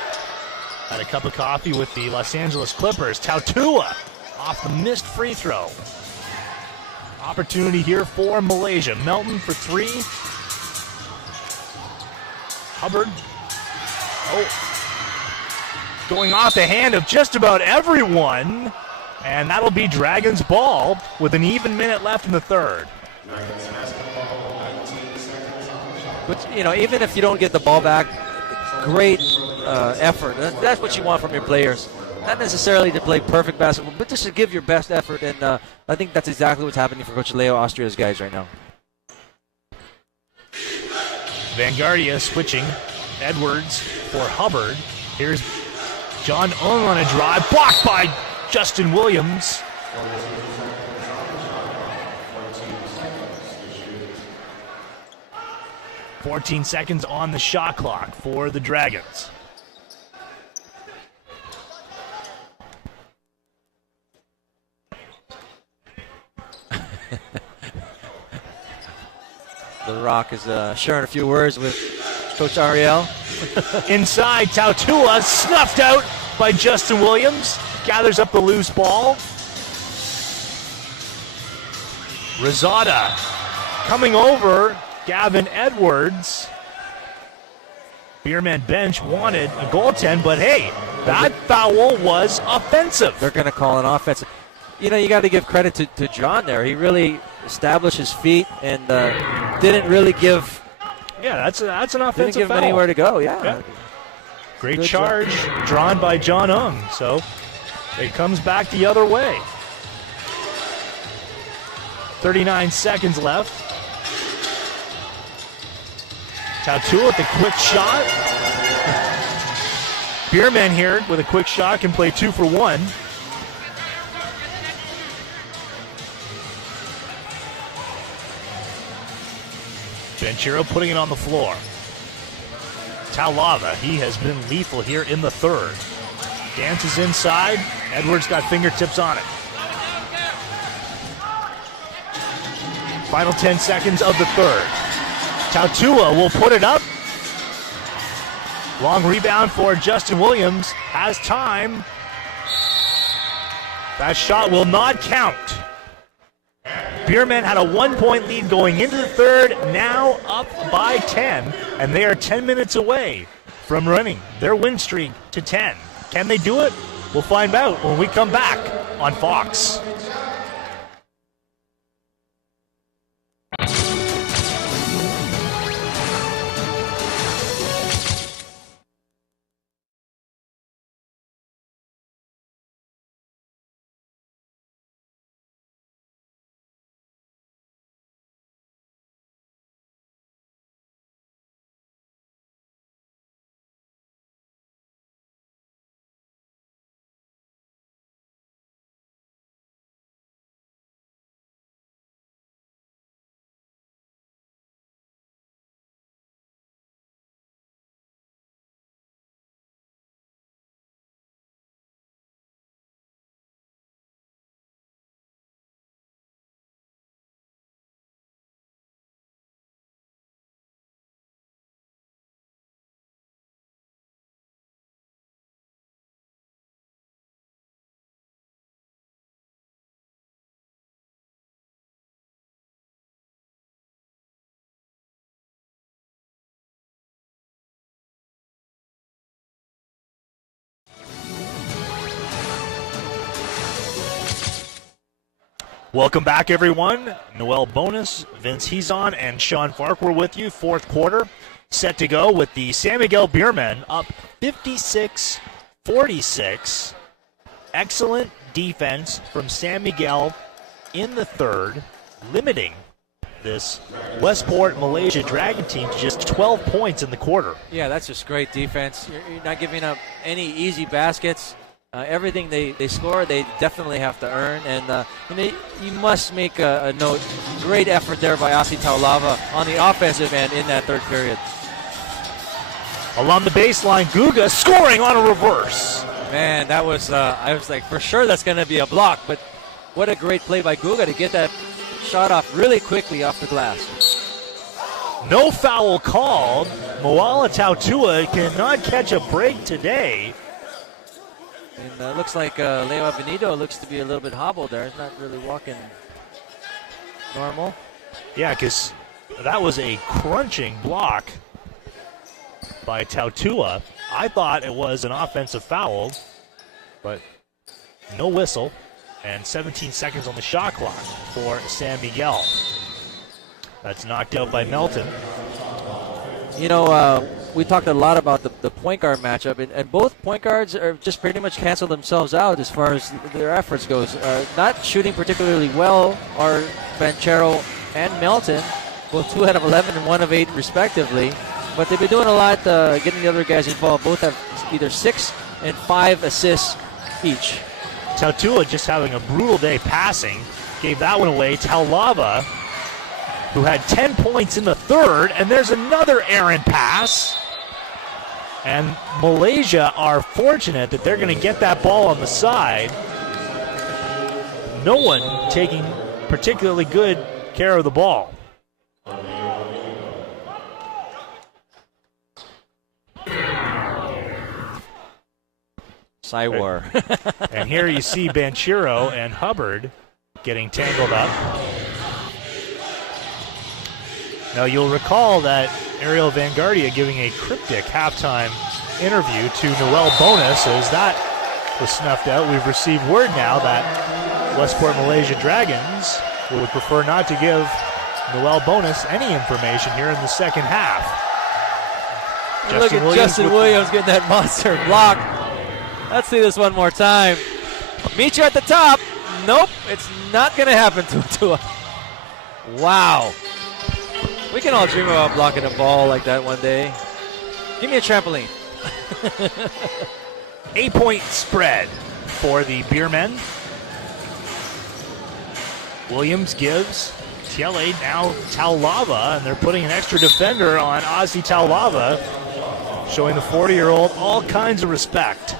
Had a cup of coffee with the Los Angeles Clippers. Tautua off the missed free throw. Opportunity here for Malaysia. Melton for 3. Hubbard. Going off the hand of just about everyone. And that'll be Dragons ball with an even minute left in the third. But, you know, even if you don't get the ball back, great effort. That's what you want from your players. Not necessarily to play perfect basketball, but just to give your best effort. And I think that's exactly what's happening for Coach Leo Austria's guys right now. Vanguardia switching. Edwards for Hubbard. Here's John Ung on a drive. Blocked by Justin Williams. "14 seconds on the shot clock for the Dragons. The Rock is sharing a few words with Coach Ariel. Inside, Tautua snuffed out by Justin Williams. Gathers up the loose ball. Rosada coming over. Gavin Edwards. Beermen bench wanted a goaltend, but hey, that foul was offensive. They're going to call an offensive. You know, you got to give credit to John there. He really established his feet and didn't really give. Yeah, that's an offensive didn't give foul. him anywhere to go. Yeah. Great Good charge drawn by John Ung. So it comes back the other way. 39 seconds left. Tautua with a quick shot. Beermen here with a quick shot can play 2 for 1. Benchiro putting it on the floor. Taulava, he has been lethal here in the third. Dances inside. Edwards got fingertips on it. Final 10 seconds of the third. Tautua will put it up. Long rebound for Justin Williams. Has time. That shot will not count. Beermen had a 1-point lead going into the third, now up by 10, and they are 10 minutes away from running their win streak to 10. Can they do it? We'll find out when we come back on Fox. Welcome back, everyone. Noel Bonus, Vince Hezon, and Sean Farquhar with you. Fourth quarter set to go with the San Miguel Beermen up 56-46. Excellent defense from San Miguel in the third, limiting this Westport Malaysia Dragon team to just 12 points in the quarter. Yeah, that's just great defense. You're not giving up any easy baskets. Everything they score, they definitely have to earn. And you must make a note. Great effort there by Asi Taulava on the offensive end in that third period. Along the baseline, Guga scoring on a reverse. Man, that was, I was like, for sure that's going to be a block. But what a great play by Guga to get that shot off really quickly off the glass. No foul called. Moala Tautua cannot catch a break today. And it looks like Leo Avenido looks to be a little bit hobbled there. He's not really walking normal. Yeah, because that was a crunching block by Tautua. I thought it was an offensive foul, but no whistle. And 17 seconds on the shot clock for San Miguel. That's knocked out by Melton. we talked a lot about the point guard matchup, and both point guards are just pretty much canceled themselves out as far as their efforts goes. Not shooting particularly well are Banchero and Melton, both 2 out of 11 and 1 of 8 respectively. But they've been doing a lot getting the other guys involved. Both have either 6 and 5 assists each. Tautua just having a brutal day passing. Gave that one away. Taulava, who had 10 points in the third, and there's another errant pass. And Malaysia are fortunate that they're going to get that ball on the side. No one taking particularly good care of the ball. Cywar. And here you see Banchero and Hubbard getting tangled up. Now you'll recall that Ariel Vanguardia giving a cryptic halftime interview to Noel Bonus. As that was snuffed out, we've received word now that Westport Malaysia Dragons would prefer not to give Noel Bonus any information here in the second half. Look at Justin Williams getting that monster block. Let's see this one more time. Meet you at the top. Nope, it's not going to happen to Tua. Wow. We can all dream about blocking a ball like that one day. Give me a trampoline. 8-point spread for the Beermen. Williams gives Tiele now Taulava, and they're putting an extra defender on Ozzy Taulava, showing the 40-year-old all kinds of respect.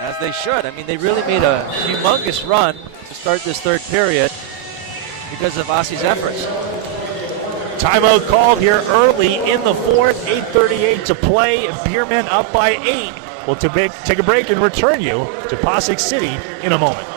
As they should. I mean, they really made a humongous run to start this third period because of Aussie's efforts. Timeout called here early in the fourth. 8:38 to play. Beermen up by 8. We'll take a break and return you to Pasig City in a moment.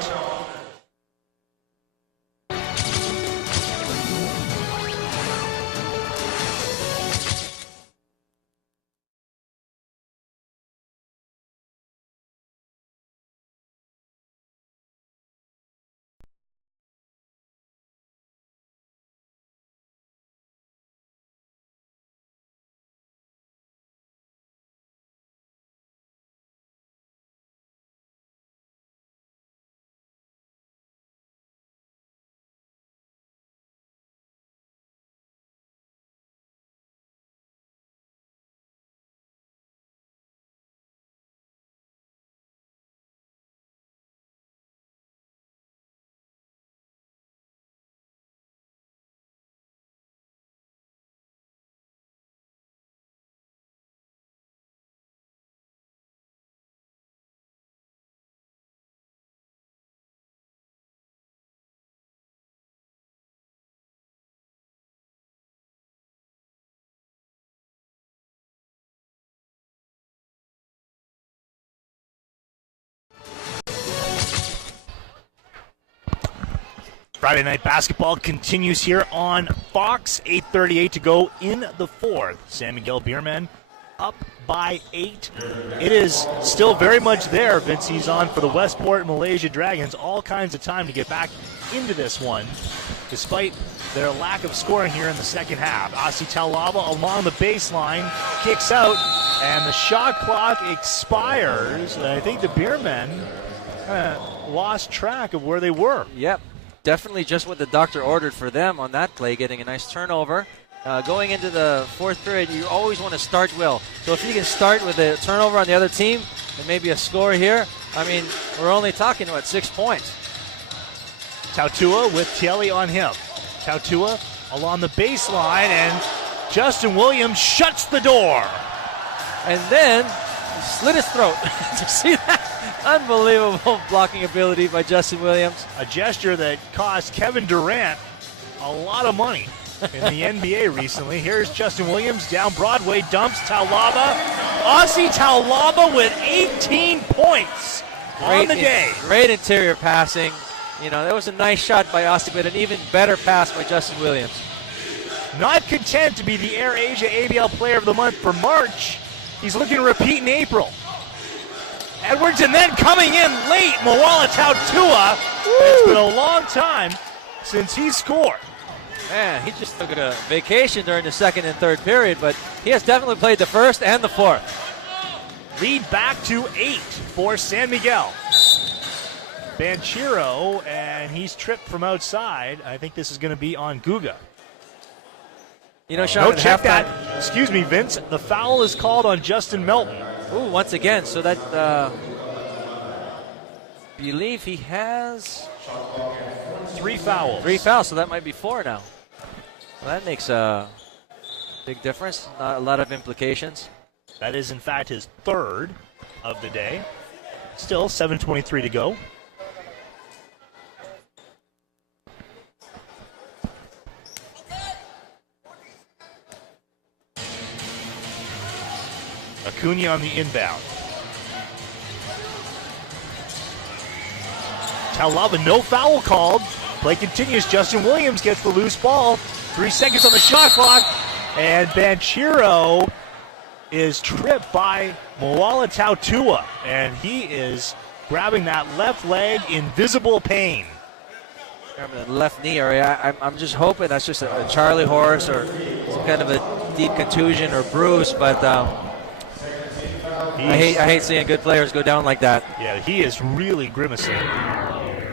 Friday night basketball continues here on Fox. 8:38 to go in the fourth. San Miguel Beermen up by 8. It is still very much there, Vince. He's on for the Westport Malaysia Dragons. All kinds of time to get back into this one, despite their lack of scoring here in the second half. Aussie Taulava along the baseline, kicks out, and the shot clock expires. And I think the Beermen lost track of where they were. Yep. Definitely just what the doctor ordered for them on that play, getting a nice turnover. Going into the fourth period, you always want to start well. So if you can start with a turnover on the other team and maybe a score here, I mean, we're only talking about 6 points. Tautua with Tiele on him. Tautua along the baseline, and Justin Williams shuts the door. And then he slit his throat. Did you see that? Unbelievable blocking ability by Justin Williams. A gesture that cost Kevin Durant a lot of money in the NBA recently. Here's Justin Williams down Broadway, dumps Taulava. Aussie Taulava with 18 points on the day. Great interior passing. You know, that was a nice shot by Aussie, but an even better pass by Justin Williams. Not content to be the Air Asia ABL Player of the Month for March, he's looking to repeat in April. Edwards, and then coming in late, Moala Tautua. It's been a long time since he scored. Man, he just took a vacation during the second and third period, but he has definitely played the first and the fourth. Lead back to 8 for San Miguel. Banchero, and he's tripped from outside. I think this is going to be on Guga. You know, Sean, No, check that. Excuse me, Vince. The foul is called on Justin Melton. Ooh, once again, so that believe he has 3 fouls. 3 fouls, so that might be 4 now. Well, that makes a big difference. Not a lot of implications. That is, in fact, his 3rd of the day. Still 7:23 to go. Acuna on the inbound. Taulava, no foul called. Play continues. Justin Williams gets the loose ball. 3 seconds on the shot clock. And Banchero is tripped by Moala Tautua. And he is grabbing that left leg in visible pain. The left knee area. I'm just hoping that's just a Charlie horse or some kind of a deep contusion or bruise, but I hate seeing good players go down like that. Yeah, he is really grimacing.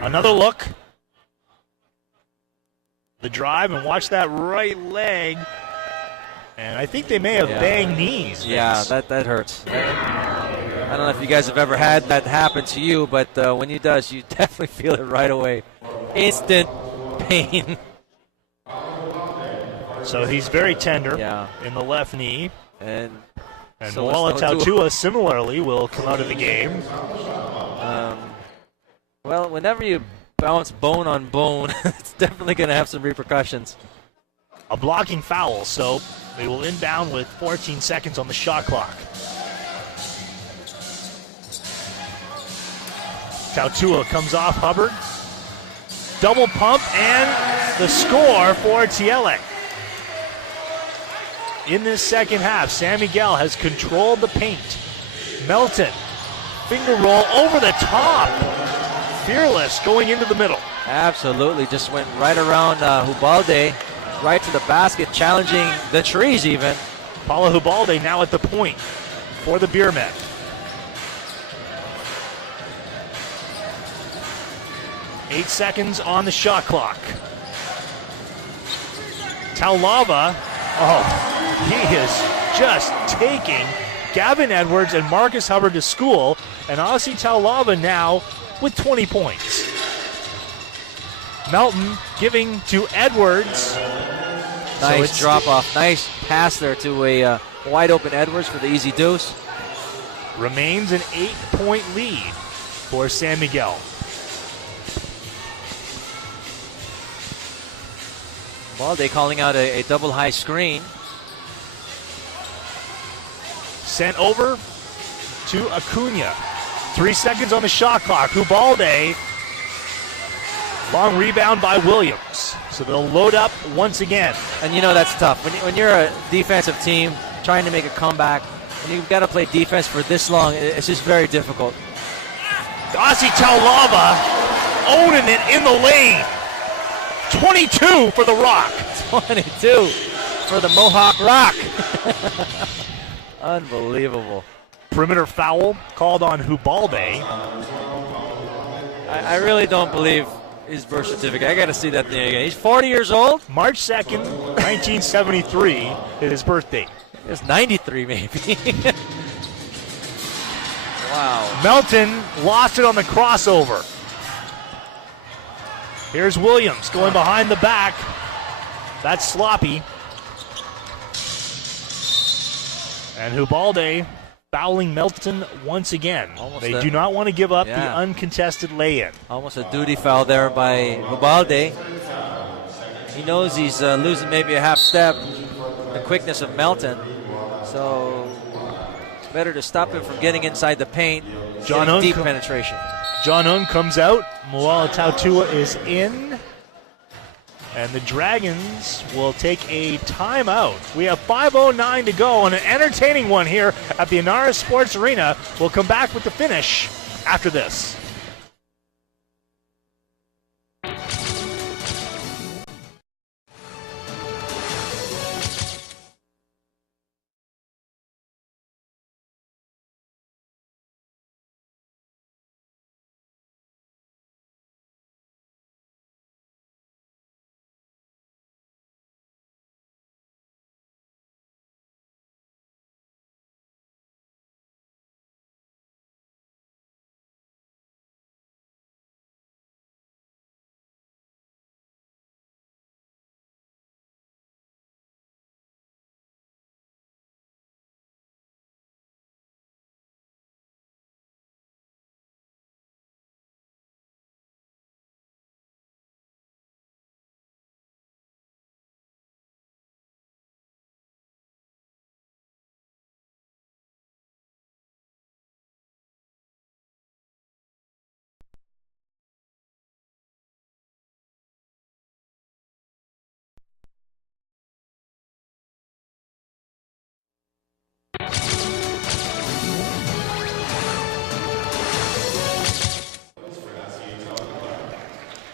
Another look. The drive, and watch that right leg. And I think they may have banged knees. Yeah, that hurts. I don't know if you guys have ever had that happen to you, but when it does, you definitely feel it right away. Instant pain. So he's very tender in the left knee. And Moala Tautua similarly will come out of the game. Well, whenever you bounce bone on bone, it's definitely going to have some repercussions. A blocking foul, so they will inbound with 14 seconds on the shot clock. Tautua comes off Hubbard. Double pump and the score for Tiele. In this second half, San Miguel has controlled the paint. Melton, finger roll over the top. Fearless going into the middle. Absolutely, just went right around Hubalde, right to the basket, challenging the trees even. Paula Hubalde now at the point for the Beermen. Eight seconds on the shot clock. Taulava, he is just taking Gavin Edwards and Marcus Hubbard to school, and Aussie Taulava now with 20 points. Melton giving to Edwards. Nice drop off, nice pass there to a wide open Edwards for the easy deuce. Remains an 8-point lead for San Miguel. Balde calling out a double high screen. Sent over to Acuna. 3 seconds on the shot clock. Hubalde. Long rebound by Williams. So they'll load up once again. And you know that's tough. When you're a defensive team trying to make a comeback, and you've got to play defense for this long, it's just very difficult. Aussie Taulava owning it in the lane. 22 for the Rock. 22 for the Mohawk Rock. Unbelievable. Perimeter foul called on Hubalde. I really don't believe his birth certificate. I got to see that thing again. He's 40 years old. March 2nd, 1973 is his birthday. It's 93 maybe. Wow. Melton lost it on the crossover. Here's Williams going behind the back. That's sloppy. And Hubalde fouling Melton once again. They do not want to give up the uncontested lay-in. Almost a duty foul there by Hubalde. He knows he's losing maybe a half step, the quickness of Melton. So it's better to stop him from getting inside the paint, getting deep penetration. John Ung comes out. Moala Tautua is in. And the Dragons will take a timeout. We have 5:09 to go, and an entertaining one here at the Ynares Sports Arena. We'll come back with the finish after this.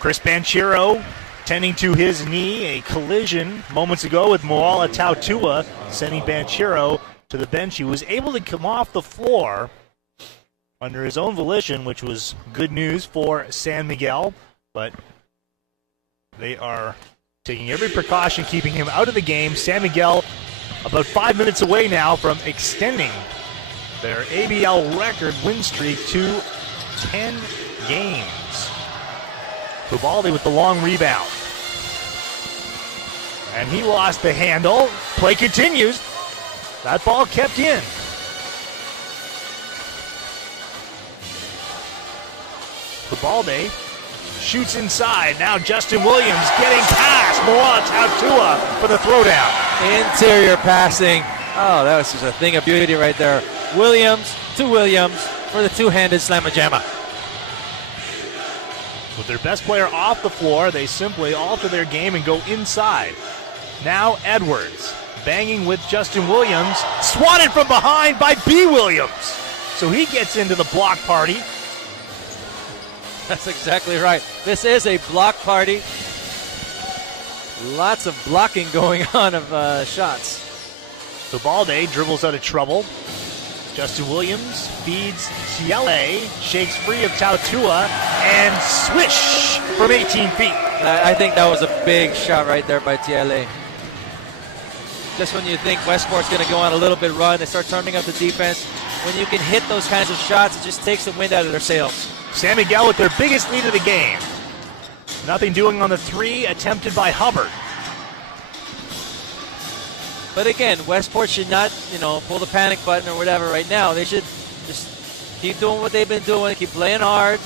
Chris Banchero tending to his knee, a collision moments ago with Moala Tautua, sending Banchero to the bench. He was able to come off the floor under his own volition, which was good news for San Miguel, but they are taking every precaution, keeping him out of the game. San Miguel about 5 minutes away now from extending their ABL record win streak to 10 games. Ubaldi with the long rebound. And he lost the handle. Play continues. That ball kept in. Ubaldi shoots inside. Now Justin Williams getting past Moala Tautua for the throwdown. Interior passing. Oh, that was just a thing of beauty right there. Williams to Williams for the two-handed slamma-jamma. With their best player off the floor, they simply alter their game and go inside. Now Edwards banging with Justin Williams. Swatted from behind by B. Williams. So he gets into the block party. That's exactly right. This is a block party. Lots of blocking going on of shots. Ubaldi dribbles out of trouble. Justin Williams feeds Ciele, shakes free of Tautua, and swish from 18 feet. I think that was a big shot right there by Ciele. Just when you think Westport's going to go on a little bit run, they start turning up the defense. When you can hit those kinds of shots, it just takes the wind out of their sails. San Miguel with their biggest lead of the game. Nothing doing on the three attempted by Hubbard. But again, Westport should not, pull the panic button or whatever right now. They should just keep doing what they've been doing, keep playing hard.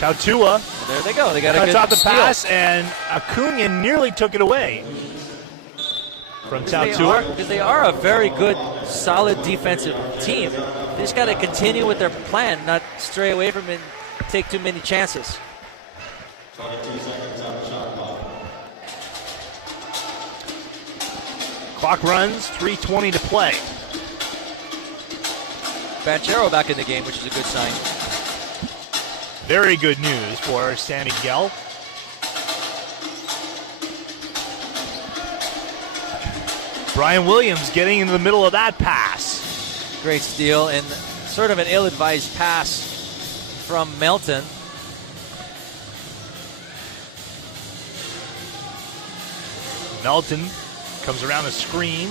Tautua. There they go. They got a cuts good off the steal. pass, and Acuna nearly took it away from Tautua. Because they are a very good, solid defensive team. They just got to continue with their plan, not stray away from it and take too many chances. Clock runs, 3:20 to play. Banchero back in the game, which is a good sign. Very good news for San Miguel. Brian Williams getting into the middle of that pass. Great steal and sort of an ill-advised pass from Melton. Melton comes around the screen.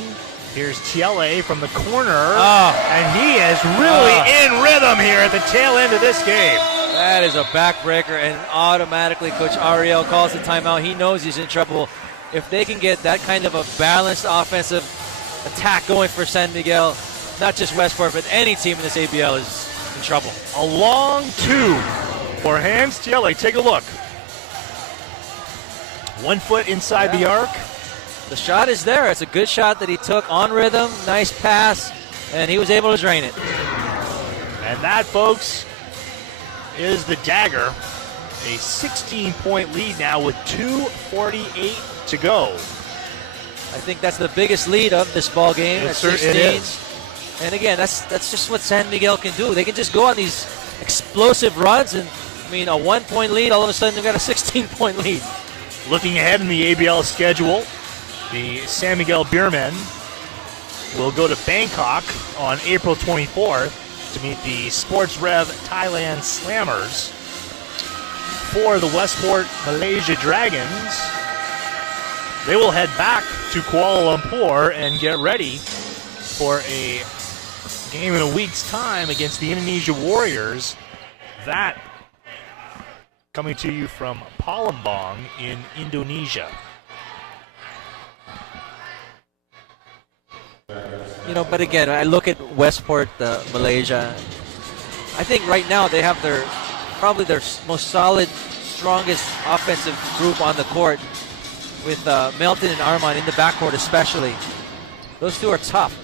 Here's Ciele from the corner. And he is really in rhythm here at the tail end of this game. That is a backbreaker, and automatically Coach Ariel calls the timeout. He knows he's in trouble. If they can get that kind of a balanced offensive attack going for San Miguel, not just Westport, but any team in this ABL is in trouble. A long two for Hans Ciele. Take a look. 1 foot inside the arc. The shot is there. It's a good shot that he took on rhythm. Nice pass, and he was able to drain it. And that, folks, is the dagger. A 16-point lead now with 2:48 to go. I think that's the biggest lead of this ball game at 16. It is. And again, that's just what San Miguel can do. They can just go on these explosive runs, and a 1 point lead, all of a sudden they've got a 16-point lead. Looking ahead in the ABL schedule, the San Miguel Beermen will go to Bangkok on April 24th to meet the Sports Rev Thailand Slammers. For the Westport Malaysia Dragons, they will head back to Kuala Lumpur and get ready for a game in a week's time against the Indonesia Warriors. That coming to you from Palembang in Indonesia. But again, I look at Westport, Malaysia. I think right now they have probably their most solid, strongest offensive group on the court, with Melton and Armand in the backcourt especially. Those two are tough.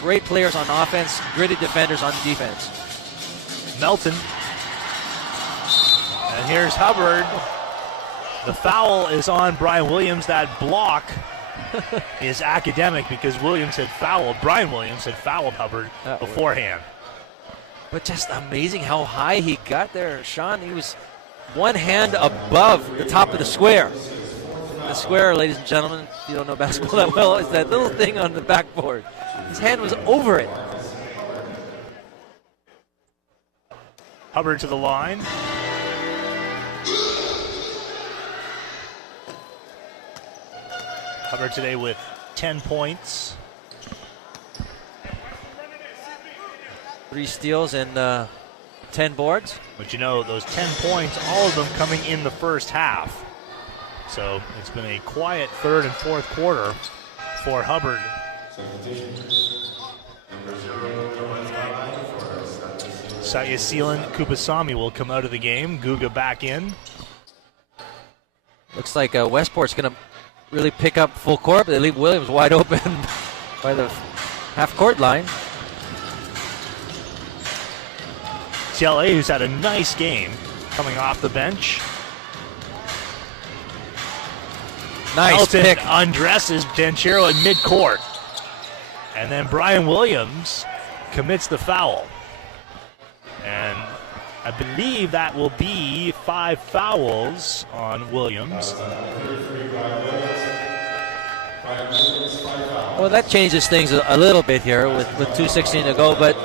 Great players on offense, gritty defenders on defense. Melton. And here's Hubbard. The foul is on Brian Williams. That block is academic because Brian Williams had fouled Hubbard beforehand. But just amazing how high he got there, Sean. He was one hand above the top of the square. The square, ladies and gentlemen, if you don't know basketball that well, is that little thing on the backboard. His hand was over it. Hubbard to the line. Hubbard today with 10 points. 3 steals and 10 boards. But you know, those 10 points, all of them coming in the first half. So it's been a quiet third and fourth quarter for Hubbard. Sayasilan Kupasamy will come out of the game. Guga back in. Looks like Westport's going to really pick up full court, but they leave Williams wide open by the half-court line. CLA, who's had a nice game, coming off the bench. Nice Elton pick. undresses Banchero in midcourt. And then Brian Williams commits the foul. And I believe that will be 5 fouls on Williams. Well, that changes things a little bit here with 2:16 to go, but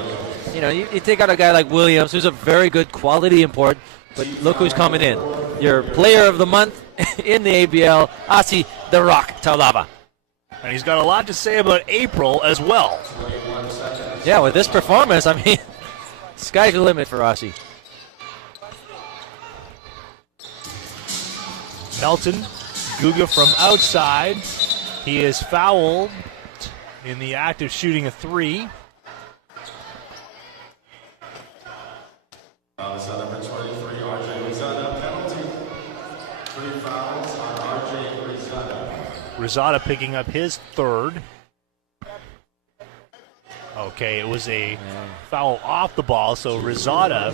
you know, you take out a guy like Williams, who's a very good quality import, but look who's coming in. Your player of the month in the ABL, Asi the Rock Taulava. And he's got a lot to say about April as well. Yeah, with this performance, I mean, sky's the limit for Asi. Melton, Guga from outside. He is fouled in the act of shooting a 3. Rizada picking up his 3rd. Okay, it was a foul off the ball, so Rizada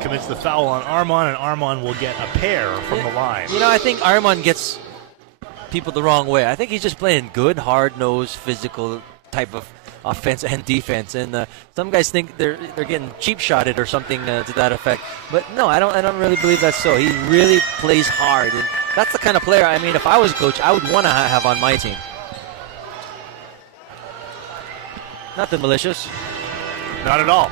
commits the foul on Armon, and Armon will get a pair from the line. You know, I think Armon gets people the wrong way. I think he's just playing good, hard-nosed, physical type of offense and defense, and some guys think they're getting cheap-shotted or something to that effect. But no, I don't really believe that's so. He really plays hard, and that's the kind of player, I mean, if I was a coach, I would want to have on my team. Nothing malicious. Not at all.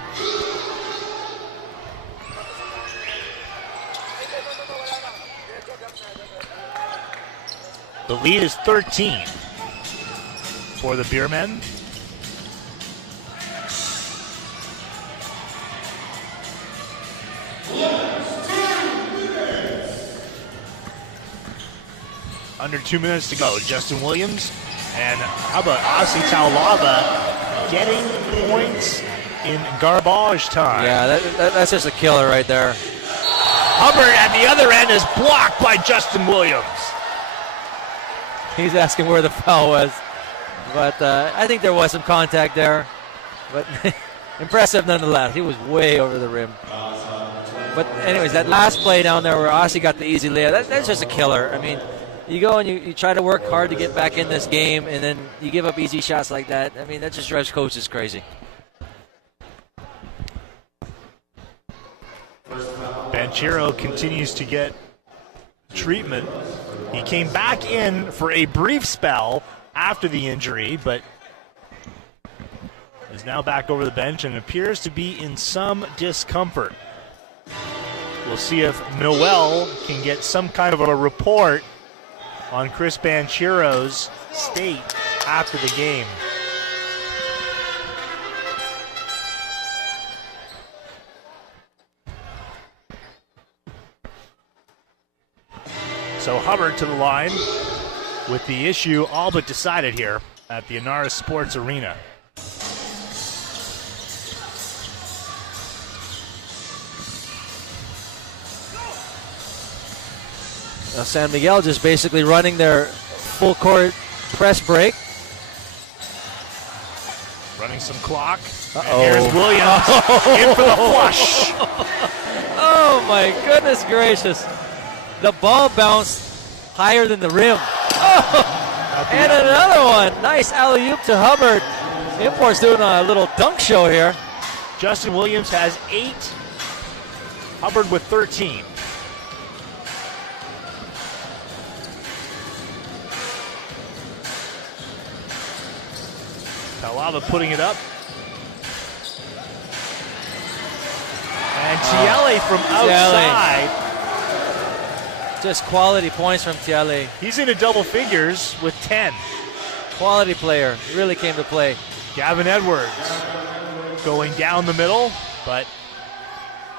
The lead is 13 for the Beermen. Under 2 minutes to go. Justin Williams and how about Asi Taulava getting points in garbage time. Yeah, that's just a killer right there. Hubbard at the other end is blocked by Justin Williams. He's asking where the foul was. But I think there was some contact there. But impressive nonetheless. He was way over the rim. But anyways, that last play down there where Asi got the easy layup, that's just a killer. I mean, you go and you try to work hard to get back in this game, and then you give up easy shots like that. I mean, that just drives coaches crazy. Banchero continues to get treatment. He came back in for a brief spell after the injury, but is now back over the bench and appears to be in some discomfort. We'll see if Noel can get some kind of a report on Chris Banchero's state after the game. So Hubbard to the line with the issue all but decided here at the Ynares Sports Arena. Now San Miguel just basically running their full court press break. Running some clock. And here's Williams in for the flush. Oh my goodness gracious. The ball bounced higher than the rim. Oh, and another one. Nice alley-oop to Hubbard. Import's doing a little dunk show here. Justin Williams has 8 Hubbard with 13. Talava putting it up. And Tiale from outside. Just quality points from Tiale. He's into double figures with 10. Quality player. He really came to play. Gavin Edwards going down the middle, but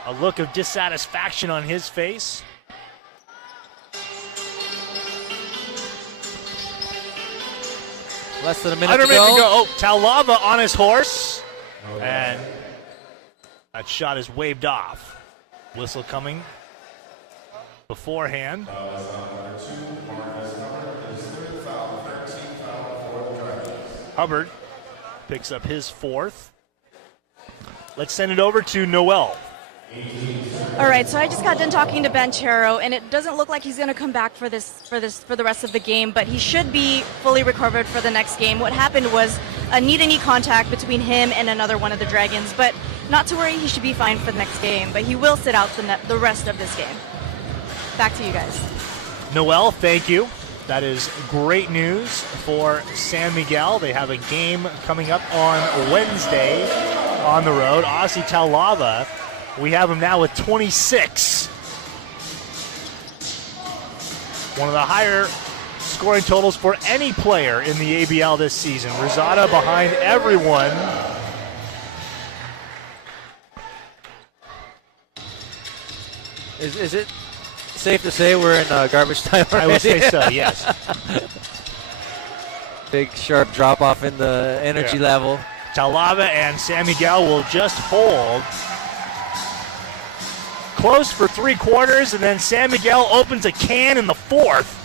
a look of dissatisfaction on his face. Less than a minute Under to a minute to go. go. Oh, Talava on his horse. And that shot is waved off. Whistle coming beforehand. Hubbard picks up his fourth. Let's send it over to Noel. All right, so I just got done talking to Banchero, and it doesn't look like he's going to come back for the rest of the game, but he should be fully recovered for the next game. What happened was a knee-to-knee contact between him and another one of the Dragons, but not to worry, he should be fine for the next game, but he will sit out the rest of this game. Back to you guys. Noel, thank you. That is great news for San Miguel. They have a game coming up on Wednesday on the road. Aussie Talava, we have him now with 26. One of the higher scoring totals for any player in the ABL this season. Rosada behind everyone. Is it safe to say we're in garbage time already? I would say so, yes. Big sharp drop off in the energy level. Talava and San Miguel will just hold. Close for 3 quarters, and then San Miguel opens a can in the fourth.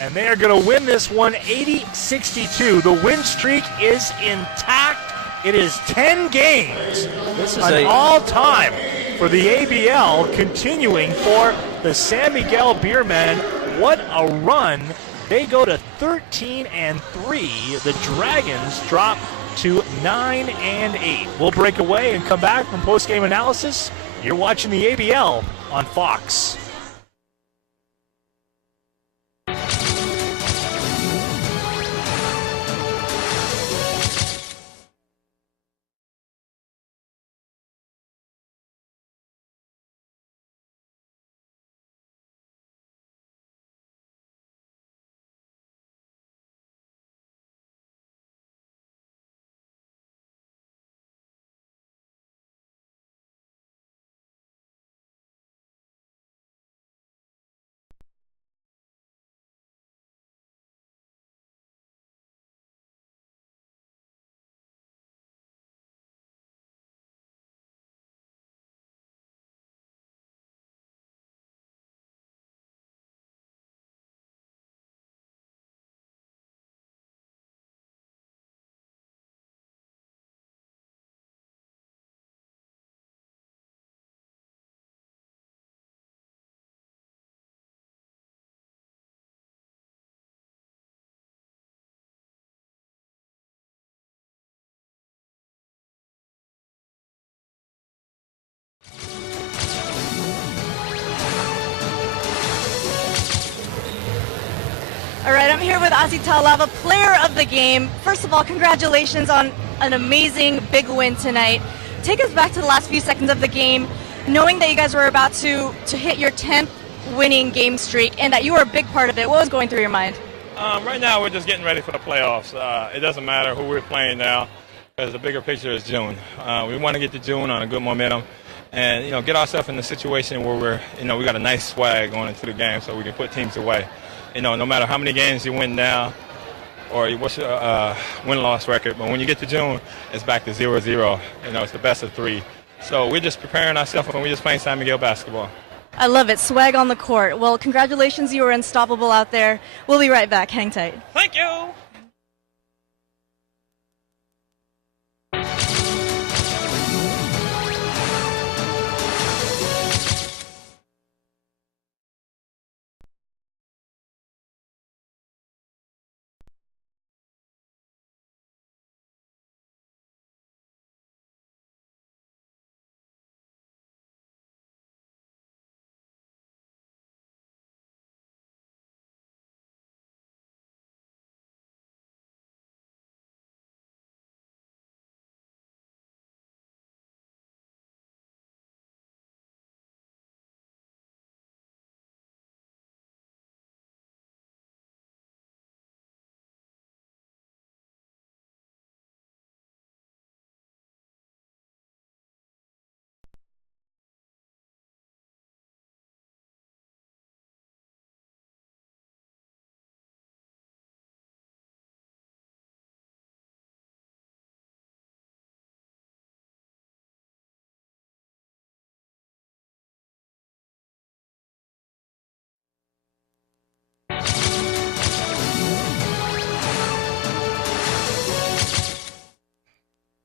And they are going to win this one 80-62. The win streak is intact. It is 10 games. This is an all-time for the ABL, continuing for the San Miguel Beermen. What a run. They go to 13-3. The Dragons drop to 9-8. We'll break away and come back from post-game analysis. You're watching the ABL on Fox. All right, I'm here with Aussie Talava, player of the game. First of all, congratulations on an amazing big win tonight. Take us back to the last few seconds of the game, knowing that you guys were about to hit your 10th winning game streak and that you were a big part of it. What was going through your mind? Right now, we're just getting ready for the playoffs. It doesn't matter who we're playing now, because the bigger picture is June. We want to get to June on a good momentum, and get ourselves in a situation where we're, we got a nice swag going into the game, so we can put teams away. No matter how many games you win now, or what's your win-loss record, but when you get to June, it's back to 0-0. It's the best of 3. So we're just preparing ourselves, and we're just playing San Miguel basketball. I love it. Swag on the court. Well, congratulations. You were unstoppable out there. We'll be right back. Hang tight. Thank you.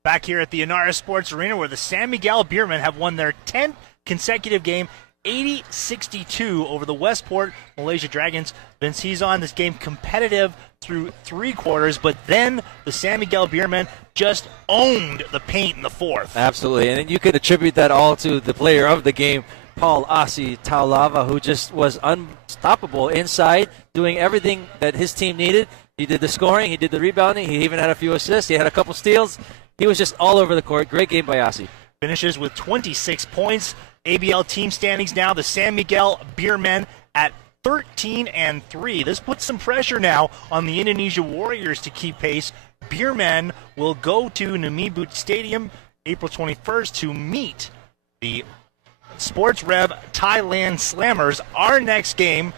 back here at the Ynares Sports Arena, where the San Miguel Beermen have won their 10th consecutive game, 80-62 over the Westport Malaysia Dragons. Vince, he's on this game competitive through 3 quarters, but then the San Miguel Beermen just owned the paint in the 4th. Absolutely, and you could attribute that all to the player of the game, Paul Asi Taulava, who just was unstoppable inside, doing everything that his team needed. He did the scoring, he did the rebounding, he even had a few assists, he had a couple steals. He was just all over the court. Great game by Asi. Finishes with 26 points. ABL team standings now, the San Miguel Beermen at 13-3. This puts some pressure now on the Indonesia Warriors to keep pace. Beermen will go to Namibut Stadium April 21st to meet the Sports Rev Thailand Slammers. Our next game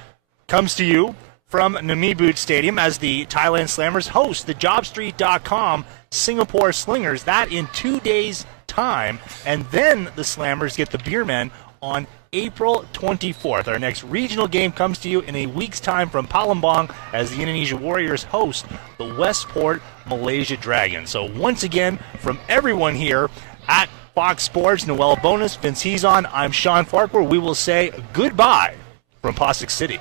comes to you from Namibut Stadium as the Thailand Slammers host the Jobstreet.com Singapore Slingers. That in 2 days' time. And then the Slammers get the Beermen on April 24th. Our next regional game comes to you in a week's time from Palembang as the Indonesia Warriors host the Westport Malaysia Dragons. So once again, from everyone here at Fox Sports, Noel Bonus, Vince Hezon, I'm Sean Farquhar. We will say goodbye from Pasig City.